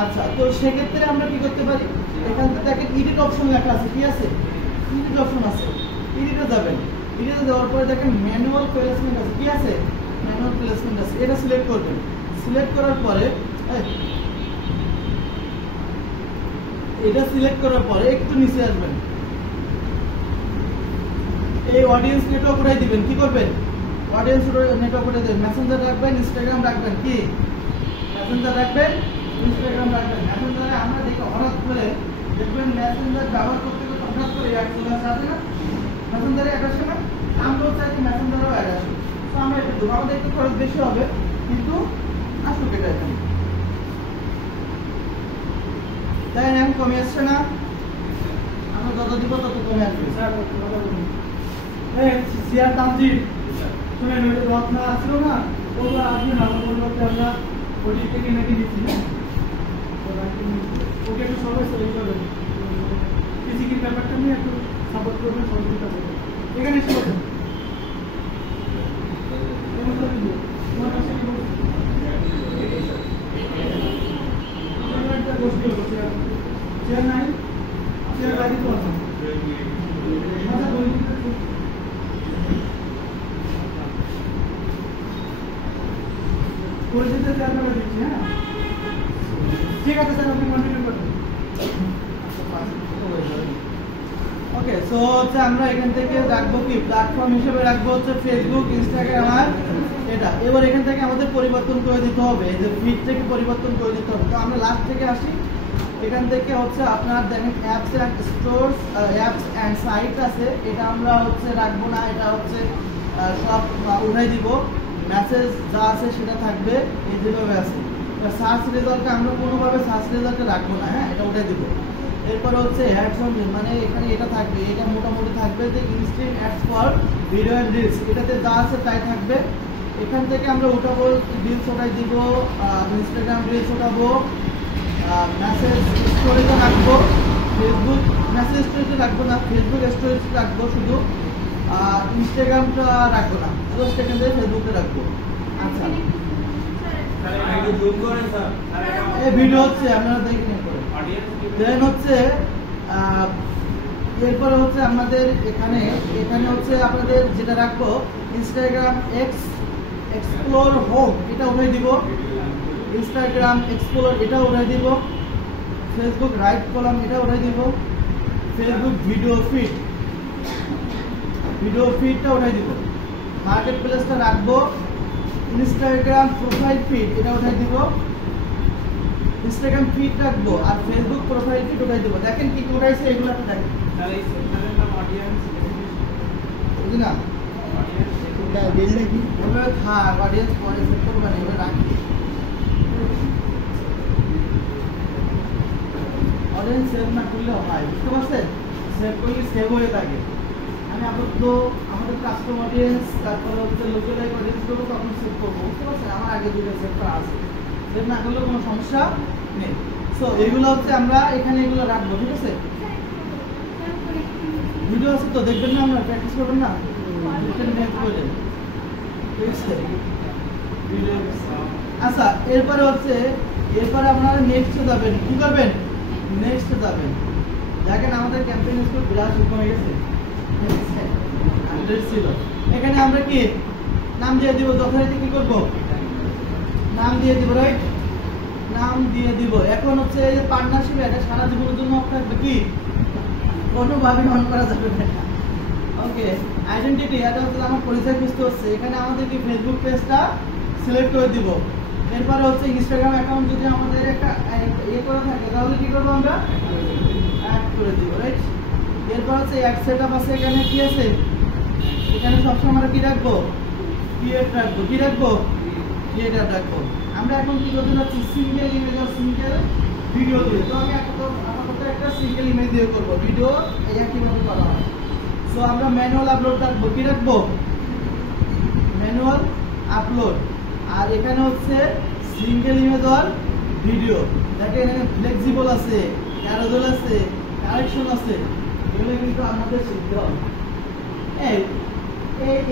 আচ্ছা, তো সেক্ষেত্রে আমরা কি করতে পারি? এখান থেকে দেখেন এডিট অপশন লেখা আছে, কি আছে? এডিট অপশন আছে, এডিটে যাবেন। এডিটে যাওয়ার পরে দেখেন ম্যানুয়াল প্লেসমেন্ট আছে, কি আছে? ম্যানুয়াল প্লেসমেন্ট আছে, এটা সিলেক্ট করবেন। সিলেক্ট করার পরে একটু নিচে আসবেন, এই অডিয়েন্স নেটওয়ার্ক উঠাই দিবেন। কি করবেন? অডিয়েন্স নেটওয়ার্ক উঠাই দিবেন। মেসেঞ্জার রাখবেন, ইনস্টাগ্রাম রাখবেন। কি মেসেঞ্জার রাখবেন, ইনস্টাগ্রাম রাখবেন। মেসেঞ্জারে আমরা দেখি হঠাৎ করে দেখবেন মেসেঞ্জার ব্যবহার করতে করতে হঠাৎ করে অ্যাড চলে আসে না? মেসেঞ্জারে অ্যাড আসে না? আমরাও চাই মেসেঞ্জারেও অ্যাড আসে। তো আমরা এটা দেবো, আমাদের একটু খরচ বেশি হবে কিন্তু আসুক এটা এখানে। তাই আমি কমে আসছে না? আমরা যত দিব তত কমে আসবে। সিয়ার তামজিদ শুনেন, ওই রথ না আসলো না, ওগুলো আসবে না, পরিবর্তে আমরা ওটি থেকে নাকি দিচ্ছি না, ওকে একটু সবাই সহযোগিতা করবেন। ফিজিক্যাল ব্যাপারটা নিয়ে একটু সাপোর্ট করবেন, সহযোগিতা করবেন। এখানে এসে বলবেন চেয়ার নাই, চেয়ার বাইরে তো আছে। পরিচিত চেয়ার করে দিচ্ছি। হ্যাঁ, ঠিক আছে স্যার, আপনি কন্টিনিউ করবেন। ওকে, সো হচ্ছে আমরা এখান থেকে রাখবো কি প্ল্যাটফর্ম হিসেবে রাখবো হচ্ছে ফেসবুক, ইনস্টাগ্রাম আর এটা। এবার এখান থেকে আমাদের পরিবর্তন করে দিতে হবে, এই যে ফিড থেকে পরিবর্তন করে দিতে হবে। তো আমরা লাস্ট থেকে আসি। এখান থেকে হচ্ছে আপনার দেখেন apps and stores, apps and site আছে, এটা আমরা হচ্ছে রাখবো না, এটা হচ্ছে সব উঠাই দিব। মেসেজ যা আছে সেটা থাকবে এই যেভাবে আছে। সার্চ রেজাল্টে আমরা কোনোভাবে সার্চ রেজাল্টে রাখবো না, হ্যাঁ, এটা উঠাই দিব। এরপরে হচ্ছে অ্যাডস অন, মানে এখানে এটা থাকবে, এটা মোটামুটি থাকবে যে instant ads for video and reels, এটাতে যা আছে তাই থাকবে। এখান থেকে আমরা উঠাবো রিলস উঠাই দিব, ইনস্টাগ্রাম রিলস উঠাবো, মেসেজ স্টোরেজে রাখবো, ফেসবুক মেসেজ স্টোরেজে রাখবো না, ফেসবুক স্টোরেজ রাখবো শুধু, আর ইনস্টাগ্রামটা রাখবো না, জাস্ট এখান থেকে ফেসবুকে রাখবো। আচ্ছা এই ভিডিও হচ্ছে আপনারা দেখে করে দেন হচ্ছে এরপরে হচ্ছে আমাদের এখানে হচ্ছে আপনাদের যেটা রাখবো ইনস্টাগ্রাম এক্সপ্লোর হোম এটা উঠাই দিব, ইনস্টাগ্রাম এক্সপ্লোর এটা উঠাই দিব, ফেসবুক রাইট কলাম এটা উঠাই দিব, ফেসবুক ভিডিও ফিডটা উঠাই দিব, মার্কেট প্লেসটা রাখবো, ইনস্টাগ্রাম প্রোফাইল ফিড এটা উঠাই দিব, ইনস্টাগ্রাম ফিড রাখবো, আর ফেসবুক প্রোফাইল ফিড উঠাই দিব। দেখেন কি কি উঠাইছে এগুলো আপনি দেখেন। তাহলে এই চ্যানেলের নাম অডিয়েন্স বুঝি না এটা বিল নাকি ওটা থাক অডিয়েন্স পরে সেট করব না এটা রাখি অডিয়েন্স সেভ না করলে হয় বুঝতে পারছেন, সেভ করলে সেভ হয়ে থাকে। আমি আপাতত আমাদের কাস্টম অডিয়েন্স তারপরে হচ্ছে লোকালাইজ অডিয়েন্স করবো তখন সেভ করবো বুঝতে পারছেন, আমার আগে দুটো সেভ করা আছে, সেভ না করলে কোনো সমস্যা নেই। সো এগুলো হচ্ছে আমরা এখানে এগুলো রাখবো ঠিক আছে। ভিডিও আছে তো দেখবেন না, আমরা প্র্যাকটিস করবেন না, আচ্ছা এরপরে হচ্ছে আপনারা নেক্সটে যাবেন, কি করবেন নেক্সটে যাবেন। দেখেন আমাদের ক্যাম্পেইন স্কোর বিরাট কমে গেছে, ছিল এখানে আমরা কি নাম দিয়ে দিব, যথারীতি কি করবো নাম দিয়ে দিব, রাইট নাম দিয়ে দিব। এখন হচ্ছে এই যে পার্টনারশিপ এটা সারা জীবনের জন্য থাকবে কি কোনোভাবে অন করা যাবে না। ওকে আইডেন্টিটি এটা হচ্ছে আমার পরিচয় খুঁজতে হচ্ছে, এখানে আমাদের কি ফেসবুক পেজটা সিলেক্ট করে দিব। এরপরে হচ্ছে ইনস্টাগ্রাম অ্যাকাউন্ট যদি আমাদের একটা ইয়ে করে থাকে তাহলে কি করবো আমরা অ্যাড করে দিব, রাইট। এরপর হচ্ছে অ্যাড সেটআপ আছে, এখানে কি আছে এখানে সবসময় আমরা কি রাখবো ক্রিয়েট রাখবো, কি রাখবো ক্রিয়েটার রাখবো। আমরা এখন কি করতে যাচ্ছি সিঙ্গেল ইমেজ আর সিঙ্গেল ভিডিও দিয়ে, তো আমি আপাতত একটা সিঙ্গেল ইমেজ দিয়ে করবো, ভিডিও এই একইভাবে করা হয়। সো আমরা ম্যানুয়াল আপলোড রাখবো, কি রাখবো ম্যানুয়াল আপলোড। আর এখানে হচ্ছে সিঙ্গেল ইমেজ আর ভিডিও, দেখেন এখানে ফ্লেক্সিবল আছে, ক্যারোজেল আছে, কারেকশন আছে, এগুলো কিন্তু আমাদের শিখতে হবে।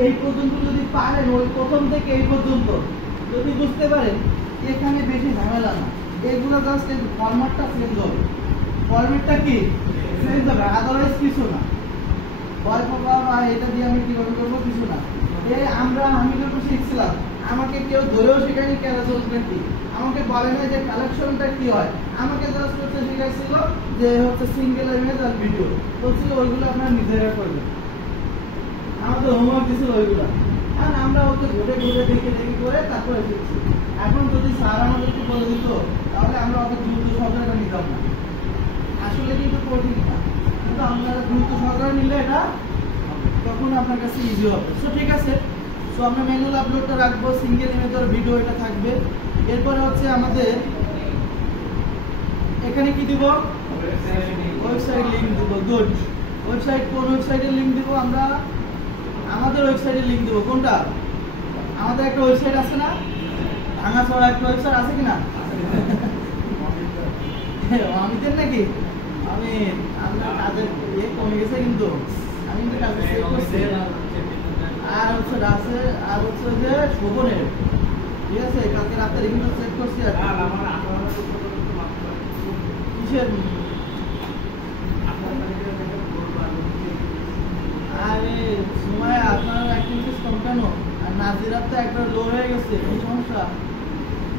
এই পর্যন্ত যদি পারেন ওই প্রথম থেকে এই পর্যন্ত যদি বুঝতে পারেন এখানে বেশি ঝামেলা না, এগুলো জাস্ট এই ফরম্যাটটা চেঞ্জ হবে, ফরম্যাটটা কি চেঞ্জ হবে, আদারওয়াইজ কিছু না। ভয় পাবা বা এটা দিয়ে আমি কিভাবে করবো কিছু না। আমি যখন শিখছিলাম আমাকে কেউ ধরেও শেখায়নি ক্যারোজেল কি, আমাকে বলে না যে কালেকশনটা কি হয়, আমাকে জাস্ট হচ্ছে শেখাইছিল যে হচ্ছে সিঙ্গেল ইমেজ আর ভিডিও, বলছিল ওইগুলো আপনারা নিজেরা করবেন, আমাদের হোমওয়ার্ক দিছিল ওইগুলো, আর আমরা হচ্ছে ঘুরে ঘুরে দেখে করে তারপরে শিখছি। এখন যদি স্যার আমাদেরকে বলে দিত তাহলে আমরা অত দ্রুত সহকারে নিতাম না, আসলে কিন্তু কঠিন না, কিন্তু আমরা দ্রুত সহকারে নিলে এটা তখন আপনার কাছে ইজি হবে। সো ঠিক আছে, সো আমরা ম্যানুয়াল আপলোডটা রাখবো, সিঙ্গেল ইমেজ আর ভিডিও এটা থাকবে। এরপরে হচ্ছে আমাদের এখানে কি দিব ওয়েবসাইট লিংক দিব, গুড। ওয়েবসাইট কোন ওয়েবসাইটের লিংক দিব আমরা আমাদের ওয়েবসাইটের লিংক দেবো, কোনটা আমাদের একটা ওয়েবসাইট আছে না ভাঙাছড়া একটা ওয়েবসাইট আছে কিনা অমিতের নাকি আমি আপনার কাজের ইয়ে কমে গেছে কিন্তু আমি কিন্তু কাজে চেক করছি, আর হচ্ছে রাসের আর হচ্ছে যে শোভনের ঠিক আছে কালকে রাতে কিন্তু চেক করছি আর কিসের আরে সময় আপনার অ্যাক্টিভিটিস কম কেন, আর নাজিরার তো একবার লো হয়ে গেছে, কি সমস্যা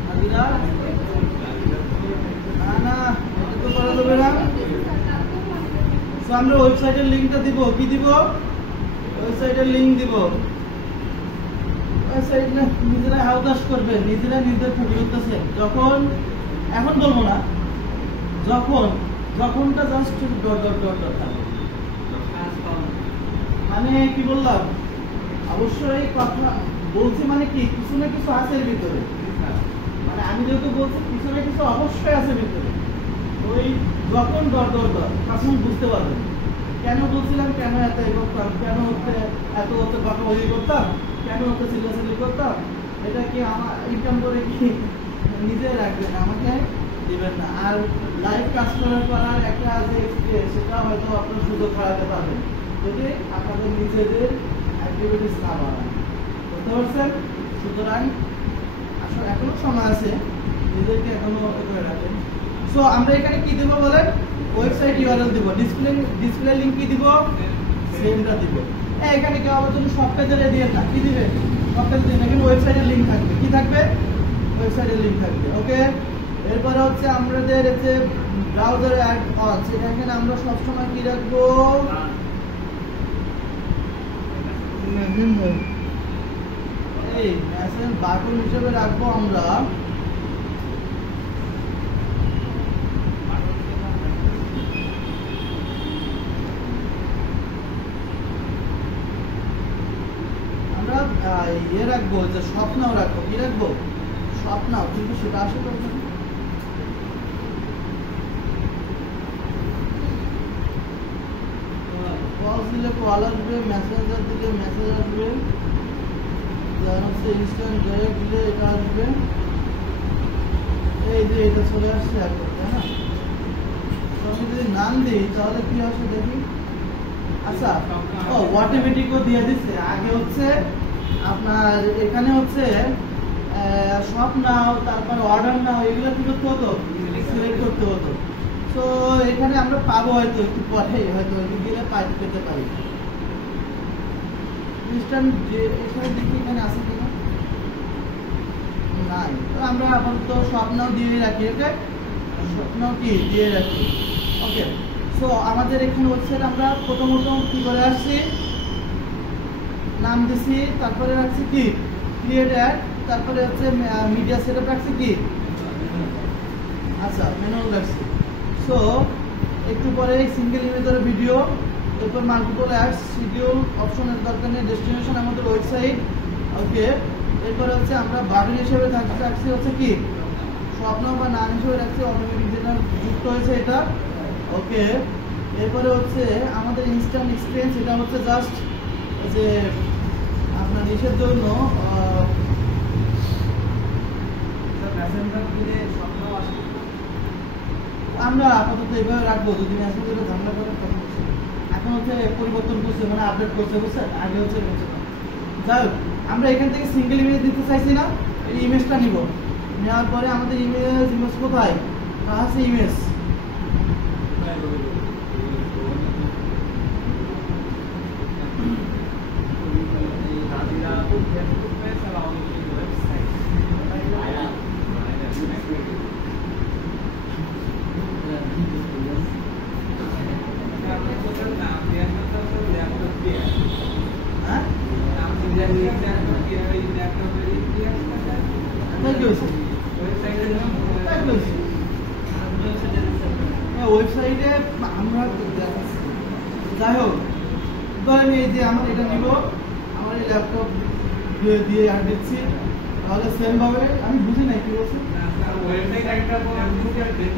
নাজিরা না এটা তো করা যাবে না। আমরা ওয়েবসাইটের লিঙ্কটা দিব, কি দিব ওয়েবসাইটের লিঙ্ক দিব, ওয়েবসাইট না নিজেরা হাউদাস করবে, নিজেরা নিজেদের ছবি করতেছে যখন, এখন বলবো না যখনটা জাস্ট ডট থাকবে, মানে কি বললাম অবশ্যই কথা বলছি মানে কি কিছু না কিছু আছে এর ভিতরে, মানে আমি যেহেতু বলছি কিছু না কিছু অবশ্যই আছে ভিতরে, ওই যখন তখন বুঝতে পারবেন কেন বলছিলাম, কেন এত করতাম, কেন হচ্ছে এত কথা ওই করতাম, কেন হচ্ছে চিল্লাচিল্লি করতাম, এটা কি আমার ইনকাম করে কি নিজে রাখবেন, আমাকে দিবেন না। আর লাইভ কাস্টমার করার একটা যে এক্সপিরিয়েন্স সেটা হয়তো আপনার সুযোগ হারাতে পারবেন যদি আপনাদের নিজেদের অ্যাক্টিভিটিস না বাড়ান। বুঝতে পারছেন? সুতরাং আসলে এখনো সময় আছে, নিজেদেরকে এখনো করে রাখেন। সো আমরা এখানে কি দেবো বলেন? ওয়েবসাইট ইউআরএল দিব, ডিসপ্লে লিংক কি দিব? সেমটা দিব। এখানে কেউ আমার জন্য সব পেজে দিয়ে না, কি দিবে? সব পেজে দিন না, কিন্তু ওয়েবসাইটের লিংক থাকবে। কি থাকবে? ওয়েবসাইটের লিংক থাকবে। ওকে, এরপরে হচ্ছে আমাদের যে ব্রাউজার অ্যাড অন, সেটা এখানে আমরা সবসময় কি রাখবো? এই মেসেজ বাটন হিসেবে রাখবো আমরা ইয়ে রাখবো, যে স্বপ্নও রাখবো। কি রাখবো? স্বপ্নও, কিন্তু সেটা আসলে কল দিলে কল আসবে, মেসেঞ্জার দিলে মেসেজ আসবে, ইনস্ট্যান্ট ডাইরেক্ট দিলে এটা আসবে। এই যে এটা চলে আসছে এখন, তাই না? আমি যদি নাম দিই তাহলে কি আসবে দেখি। আচ্ছা, ও অটোমেটিকও দিয়ে দিচ্ছে। আগে হচ্ছে আপনার এখানে হচ্ছে শপ নাও, তারপর অর্ডার নাও, এগুলো কি করতে হতো? সিলেক্ট করতে হতো। তো এখানে আমরা পাবো হয়তো একটু পরে, হয়তো দিলে পেতে পারি। ইনস্ট্যান্ট এখানে দেখি এখানে আছে কিনা, নাই। তো আমরা আপাতত শপ নাও দিয়ে রাখি। ওকে, শপ নাও কি দিয়ে রাখি। ওকে, সো আমাদের এখানে ওয়েবসাইট আমরা প্রথমত কি করে আসছি, নাম দিছি, তারপরে রাখছি কি ক্রিয়েট অ্যাড, তারপরে হচ্ছে মিডিয়া সেটআপ রাখছি কি, আচ্ছা ম্যানুয়াল রাখছি। সো একটু পরে সিঙ্গেল ইমেজের ভিডিও, এরপর মাল্টিপল অ্যাডস, শিডিউল অপশনের দরকার নেই, ডেস্টিনেশন আমাদের ওয়েবসাইট। ওকে, এরপরে হচ্ছে আমরা বাটন হিসেবে রাখছি হচ্ছে কি স্বপ্ন বা নাম হিসেবে রাখছি অটোমেটিক যেটা যুক্ত হয়েছে এটা। ওকে, এরপরে হচ্ছে আমাদের ইনস্ট্যান্ট এক্সপিরিয়েন্স, এটা হচ্ছে জাস্ট যে আপনার ইসের জন্য আমরা আপাতত এইভাবে রাখবো। যদি মেসেঞ্জারে ঝামেলা করে এখন হচ্ছে পরিবর্তন করছে, মানে আপডেট করছে, বুঝছেন? আগে হচ্ছে যাই হোক, আমরা এখান থেকে সিঙ্গেল ইমেজ দিতে চাইছি না, এই ইমেজটা নিব। নেওয়ার পরে আমাদের ইমেজ কোথায়? তা আছে ইমেজ। ওয়েবসাইটে আমরা যাই হোক, ধরেন এই যে আমার এটা নিব, আমার এই ল্যাপটপ দিয়ে আর দিচ্ছি, তাহলে সেম ভাবে আমি বুঝি নাই কি বলছি,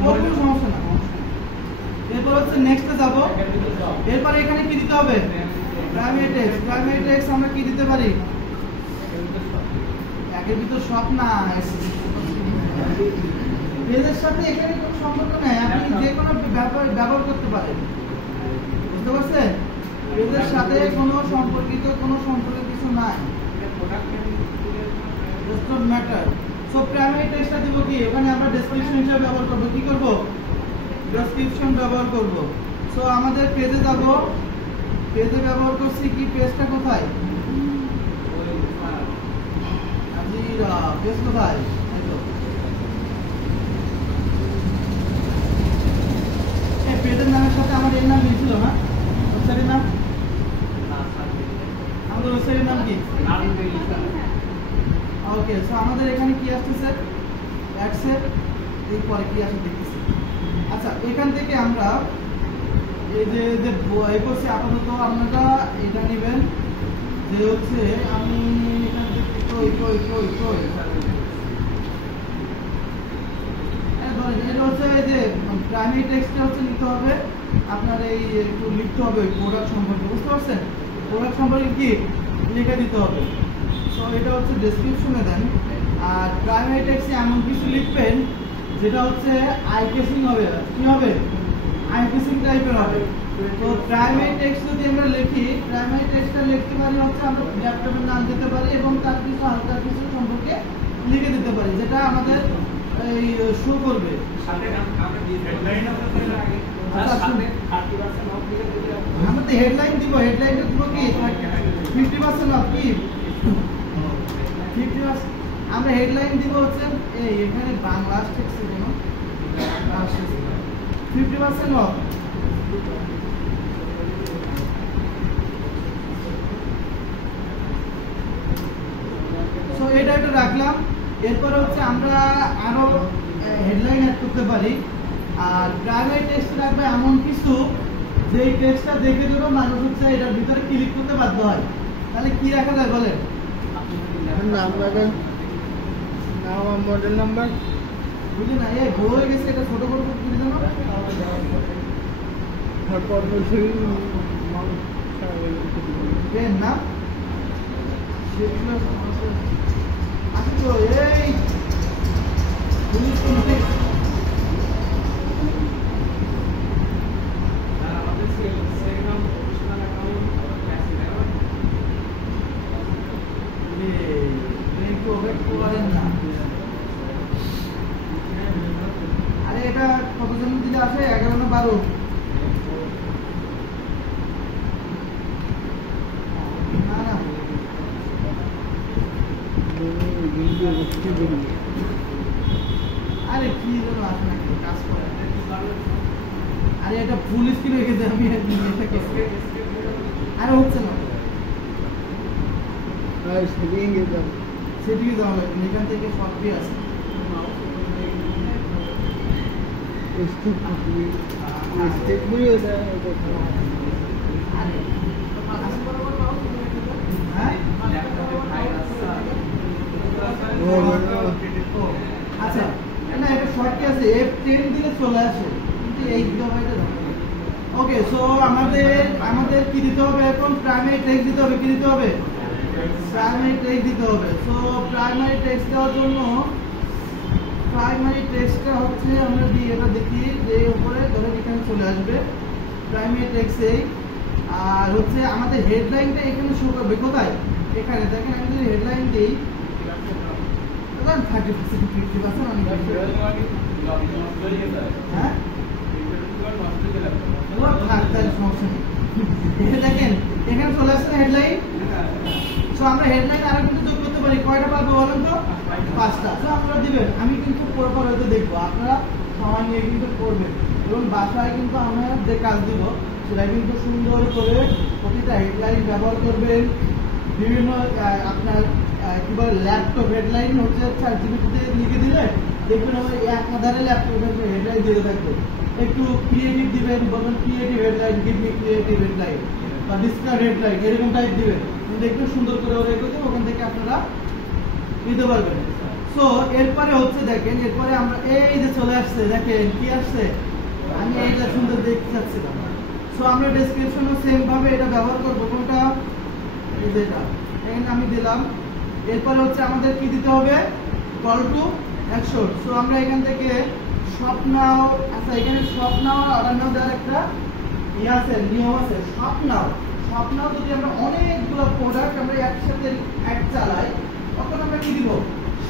কোনো সমস্যা না। এরপর হচ্ছে নেক্সটে যাব। এরপর এখানে কি দিতে হবে? Primary text. প্রাইমারি টেক্সট আমরা কি দিতে পারি? একের ভিতর সব না, পেজের সাথে এখানে কোনো সম্পর্ক নাই, আপনি যে কোনো ব্যবহার করতে পারেন। বুঝতে পারছেন? পেজের সাথে কোনো সম্পর্কিত কিছু নাই, just don't matter. So primary টেক্সটটা দিব কি, ওখানে আমরা ডেসক্রিপশন হিসেবে ব্যবহার করব। কি করব? ডেসক্রিপশন ব্যবহার করব। সো আমাদের পেজে যাব, পেজে ব্যবহার করছি কি, পেজটা কোথায়? আজিরা পেজ কোথায়? এই পেজের নামের সাথে আমার এর নাম মিলছিল না, ওয়েবসাইটের নাম, আমাদের ওয়েবসাইটের নাম কি? ওকে, সো আমাদের এখানে কি আসছে? অ্যাডসেট, এরপরে কি আসে দেখতেছি। আচ্ছা, এখান থেকে আমরা এই যে এই করছি, আপাতত আপনারা এটা নেবেন যে হচ্ছে আমি এখান থেকে এটা হচ্ছে এই যে প্রাইমারি টেক্সটটা হচ্ছে নিতে হবে আপনার, এই একটু লিখতে হবে প্রোডাক্ট সম্পর্কে। বুঝতে পারছেন? প্রোডাক্ট সম্পর্কে কি লিখে দিতে হবে। সো এটা হচ্ছে ডেসক্রিপশনে দেন। আর প্রাইমারি টেক্সটে এমন কিছু লিখবেন যেটা হচ্ছে আই কেসিং হবে, কি হবে? আই কেসিং টাইপের হবে। তো প্রাইমারি টেক্সট যদি আমরা লিখি, প্রাইমারি টেক্সটটা লিখতে পারি হচ্ছে আমরা ল্যাপটপের নাম দিতে পারি এবং তার কিছু হালকা কিছু সম্পর্কে লিখে দিতে পারি, যেটা আমাদের এই শো করবে। আমরা তো হেডলাইন দিব, হেডলাইনটা দিব কি 50% অফ, কি 50%। আমরা হেডলাইন দিব হচ্ছে এই এখানে বাংলা টেক্সট দেব 50% অফ। সো এটা একটু রাখলাম। এরপর হচ্ছে আমরা আরো হেডলাইন অ্যাড করতে পারি। আর প্রাইমারি টেক্সট রাখবে এমন কিছু যে টেক্সটটা দেখে দেবো মানুষ হচ্ছে এটার ভিতরে ক্লিক করতে বাধ্য হয়। তাহলে কি রাখা যায় বলেন? নাম রাখেন, নাম আর মডেল নাম্বার। বুঝলি না, এই বড় হয়ে গেছে, এটা ছোট বড় করে দেবো। তারপর এর নাম সেগুলো আচ্ছা তো এই পুলিশ কিন্তু আরে এটা কতজন দিতে আছে? 11 না 12? না না আরে কি যেন আছে নাকি কাজ করে। আরে এটা ফুল স্ক্রিন হয়ে গেছে, আমি আরে হচ্ছে না, সেটিংয়ে যাওয়া লাগবে। এখান থেকে সবই আছে। আচ্ছা না, এটা শর্ট কি আছে, F10 দিলে চলে আসে, কিন্তু এই গিগাবাইটে ধরে। ওকে, সো আমাদের কি দিতে হবে এখন? প্রাইমারি টেক্সট দিতে হবে। কি দিতে হবে? প্রাইমারি টেক্সট দিতে হবে। সো প্রাইমারি টেক্সট দেওয়ার জন্য প্রাইমারি টেক্সটটা হচ্ছে আমরা এটা দেখি যে উপরে ধরে এখানে চলে আসবে প্রাইমারি টেক্সটেই। আর হচ্ছে আমাদের হেডলাইনটা এখানে শো করবে কোথায়? এখানে দেখেন, আমি যদি হেডলাইন দিই 30% 50% অনেক হ্যাঁ দেখেন এখানে চলে আসছে হেডলাইন। সো আমরা হেডলাইন আরো কিন্তু যোগ করতে পারি। কয়টা পাবো বলেন তো? 5টা। সো আপনারা দিবেন, আমি কিন্তু পরপর হয়তো দেখবো, আপনারা সময় নিয়ে কিন্তু করবেন এবং বাসায় কিন্তু আমরা যে কাজ দিব সেটা কিন্তু সুন্দর করে প্রতিটা হেডলাইন ব্যবহার করবেন। বিভিন্ন আপনার কি বলে ল্যাপটপ হেডলাইন হচ্ছে 4GB লিখে দিলে দেখবেন আমার 1000 ল্যাপটপের হেডলাইন দিয়ে থাকবে। একটু ক্রিয়েটিভ দিবেন, বলবেন creative headline, give me creative headline বা ডিসকার হেডলাইন, এরকম টাইপ দিবেন, কিন্তু একটু সুন্দর করে ওরা এগোতে ওখান থেকে আপনারা নিতে পারবেন। সো এরপরে হচ্ছে দেখেন, এরপরে আমরা এই যে চলে আসছে, দেখেন কি আসছে, আমি এইটা সুন্দর দেখতে চাচ্ছিলাম। সো আমরা ডেসক্রিপশনও সেম ভাবে এটা ব্যবহার করবো। কোনটা? এই যেটা এখানে আমি দিলাম। এরপরে হচ্ছে আমাদের কি দিতে হবে? Call to action. সো আমরা এখান থেকে শপ নাও, আচ্ছা এখানে শপ নাও আর অর্ডার নাও দেওয়ার একটা আছে, নিয়ম আছে। শপ নাও যদি আমরা অনেকগুলো প্রোডাক্ট আমরা একসাথে অ্যাড চালাই তখন আমরা কি দিব?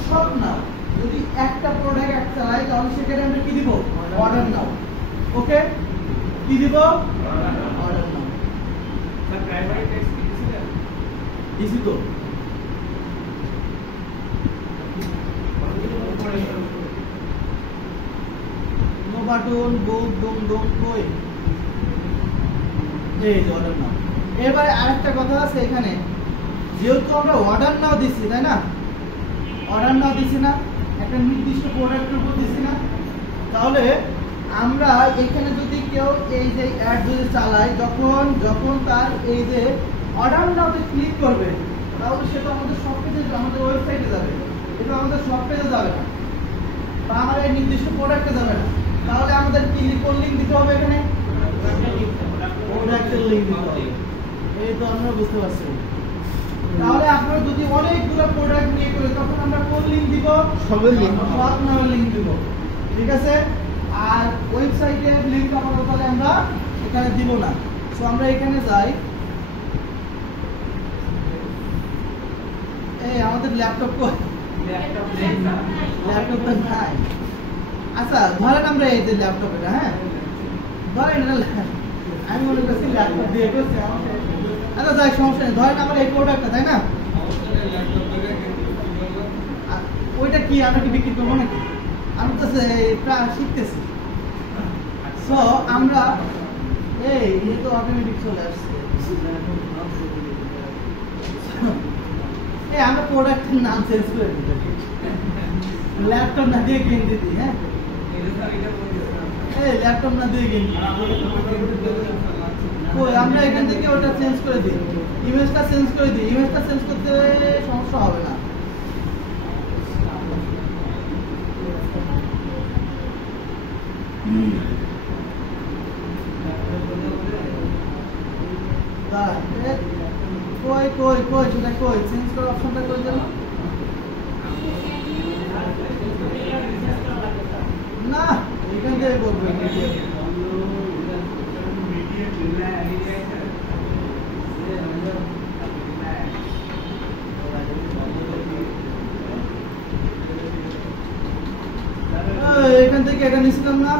শপ নাও। যদি একটা প্রোডাক্ট অ্যাড চালাই তাহলে সেখানে আমরা কি দিব? অর্ডার নাও। ওকে, কি দিব? অর্ডার নাও। স্যার প্রাইমারি টেক্সট কি দিছিলেন? দিছি তো। নো বাটন বুক ডুম ডুম কই এই অর্ডার নাও। এবারে আরেকটা কথা আছে এখানে, যেহেতু আমরা অর্ডার নাও দিছি, তাই না? অর্ডার নাও দিছি না, একটা নির্দিষ্ট প্রোডাক্টের উপর দিছি না, তাহলে আমরা এখানে যদি কেউ এই যে অ্যাড যদি চালাই, যখন তার এই যে অর্ডার নাওতে ক্লিক করবে তাহলে সেটা আমাদের সব পেজে, আমাদের ওয়েবসাইটে যাবে, এটা আমাদের সব পেজে যাবে না বা আমার এই নির্দিষ্ট প্রোডাক্টে যাবে না। তাহলে আমাদের কি কোন লিংক দিতে হবে? এখানে প্রোডাক্টের লিংক দিতে হবে। এই তো আমরা বুঝতে পারছি। তাহলে আপনারা যদি অনেকগুলো প্রোডাক্ট নিয়ে করে তখন আমরা কোন লিংক দিব? সবের লিংক, সব নামের লিংক দিব। ঠিক আছে। আর ওয়েবসাইটের লিংক আপাতত আমরা এখানে দিব না। সো আমরা এখানে যাই, এই আমাদের ল্যাপটপ কই? ল্যাপটপ তো নাই। আচ্ছা ধরেন আমরা এই যে ল্যাপটপ এটা, হ্যাঁ ধরেন এটা আমি মনে করছি ল্যাপটপ দিয়ে করছি। আচ্ছা যাই, সমস্যা নেই। ধরেন আমার এই প্রোডাক্টটা, তাই না? ওইটা কি আমরা কি বিক্রি করবো নাকি? আমি তো প্রায় শিখতেছি। সো আমরা এই তো অটোমেটিক চলে আসছে। এই আমরা প্রোডাক্টের নাম চেঞ্জ করে দিই, ল্যাপটপ না দিয়ে কিনতে দিই। হ্যাঁ এই ল্যাপটপ না দিয়ে কিনতে, আমরা এখান থেকে ওটা চেঞ্জ করে দিই, ইমেজটা চেঞ্জ করে দিই। ইমেজটা চেঞ্জ করতে সমস্যা হবে না। কই কই কই সেটা কই? চেঞ্জ করার অপশনটা কই যেন? না এখান থেকে করবো। এখান থেকে এটা নিছিলাম না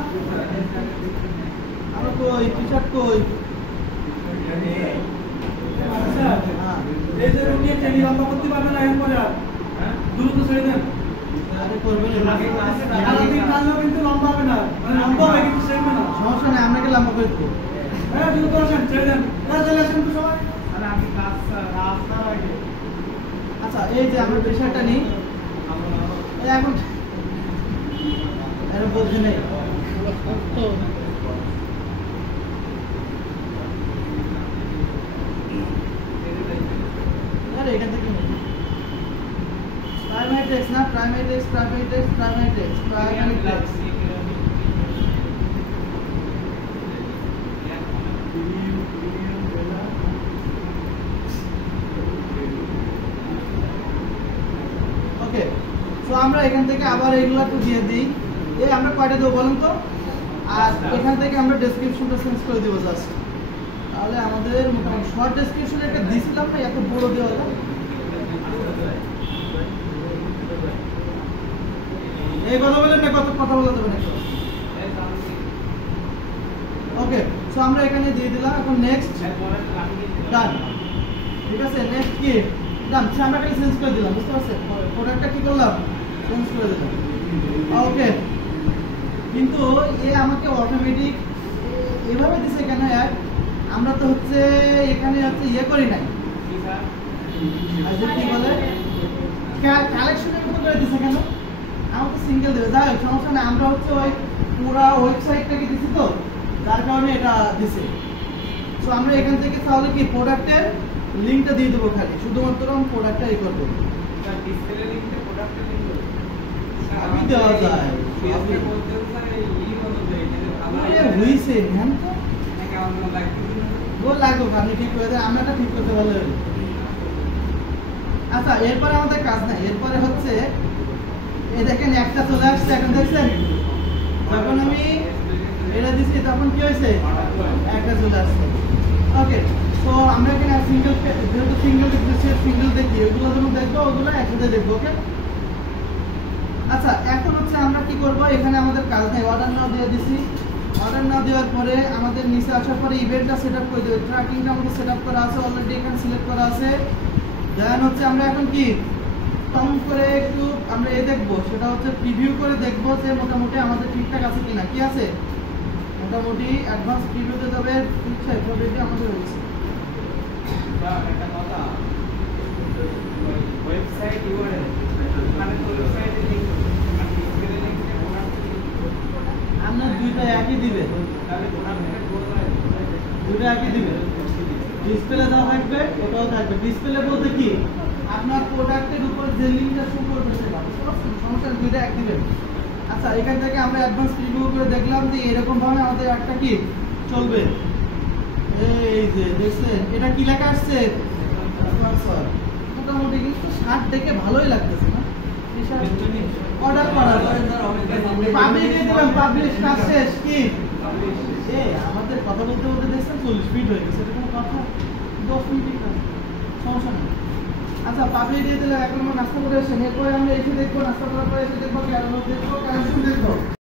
আমরা? কই টি শার্ট কই? এই যে রুগী ট্রেনিং লম্বা করতে পারবে না এরপরে আর দ্রুত ছেড়ে দেন। আরে করবেন সারাদিন কাজও কিন্তু লম্বা হবে না, মানে লম্বা হয় কিন্তু ছেড়বে না। সমস্যা নেই, আপনাকে লম্বা করে দেবো। হ্যাঁ দ্রুত আসেন, ছেড়ে দেন। চলে আসেন তো সবাই। আচ্ছা এই যে আমরা প্রেশারটা নিই, এখন এটা বলতে নেই। এখান থেকে প্রাইমারি টেক্সট না, primary text, primary text, primary text, primary text. Okay, so আমরা এখান থেকে আবার এগুলো একটু দিয়ে দিই। এই আমরা কয়টা দেবো বলুন তো? আর এখান থেকে আমরা ডেসক্রিপশনটা চেঞ্জ করে দেবো জাস্ট। তাহলে আমাদের মোটামুটি শর্ট ডেসক্রিপশন একটা দিয়েছিলাম না, এত বড় দেওয়া যায়। এই কথা বলেন না, কত কথা বলা যাবে না। ওকে, সো আমরা এখানে দিয়ে দিলাম। এখন নেক্সট ডান। ঠিক আছে, নেক্সট কি ডান? আমরা এখানে চেঞ্জ করে দিলাম, বুঝতে পারছেন? প্রোডাক্টটা কি করলাম? চেঞ্জ করে দিলাম। ওকে, কিন্তু এ আমাকে অটোমেটিক এভাবে দিছে কেন? এক আমরা তো হচ্ছে এখানে হচ্ছে ইয়ে করি নাই, কি বলে কালেকশনের মতো করে দিছে কেন? আমার তো সিঙ্গেল দেবে। যাই হোক, সমস্যা নেই। আমরা হচ্ছে ওই পুরা ওয়েবসাইটটাকে দিছি তো, যার কারণে এটা দিছে। সো আমরা এখান থেকে তাহলে কি প্রোডাক্টের লিঙ্কটা দিয়ে দেবো, খালি শুধুমাত্র আমি প্রোডাক্টটা ই করবো। আমি দেওয়া যায় হইছে ধ্যান তো লাগবে, আপনি ঠিক করে দেন, আমরা ঠিক করতে পারলে। আচ্ছা এরপরে আমাদের কাজ নাই, এরপরে হচ্ছে এই দেখেন একটা চলে আসছে। এখন দেখছেন যখন আমি এটা দিচ্ছি তখন কি হয়েছে? একটা চলে আসছে। ওকে, তো আমরা এখানে সিঙ্গেল, যেহেতু সিঙ্গেল সিঙ্গেল দেখি, ওইগুলো যখন দেখবো ওগুলো একসাথে দেখবো। ওকে, আচ্ছা এখন হচ্ছে আমরা কি করব? এখানে আমাদের কাজ নেই, অর্ডার নাও দিয়ে দিছি। অর্ডার নাও দেওয়ার পরে আমাদের নিচে আসার পরে ইভেন্টটা সেট আপ করে দেবে। ট্র্যাকিংটা আমাদের সেট আপ করা আছে অলরেডি, এখানে সিলেক্ট করা আছে। দেন হচ্ছে আমরা এখন কি কাউন্ট করে একটু আমরা দেখবো, সেটা হচ্ছে প্রিভিউ করে দেখবো যে মোটামুটি আমাদের ঠিকঠাক আছে কিনা। কি আছে? মোটামুটি অ্যাডভান্স প্রিভিউতে যাবে। ঠিকঠাক অলরেডি আমাদের হয়েছে। একটা কথা, ওয়েবসাইট ইউআরএল মানে তো ওয়েবসাইটে লিংক আমরা দুইটা একই দিবে, তাহলে প্রোডাক্টের দুইটা একই দিবে। ডিসপ্লে যা থাকবে ওটাও থাকবে। ডিসপ্লে বলতে কি? আপনার প্রোডাক্টের উপর যে লিঙ্কটা শো করবে সেটা, সমস্যা দুইটা এক দিবে। আচ্ছা এখান থেকে আমরা অ্যাডভান্স প্রিভিউ করে দেখলাম যে এরকম ভাবে আমাদের একটা কি চলবে। এই যে দেখছেন এটা কি লেখা আসছে? মোটামুটি কিন্তু শার্ট দেখে ভালোই লাগতেছে না? অর্ডার করার পাবলিক দিয়ে দিলাম, পাবলিশ কাজ শেষ। কি আমাদের কথা বলতে বলতে দেখছেন 40 মিনিট হয়ে গেছে, এটা কোনো কথা? 10 মিনিট না, সমস্যা নেই। আচ্ছা পাবলিক দিয়ে দিলাম, এখন আমরা নাস্তা করে আসেন, এরপরে আমরা এসে দেখবো, নাস্তা করার পরে এসে দেখবো, ক্যারাম দেখবো, ক্যারাম দেখবো।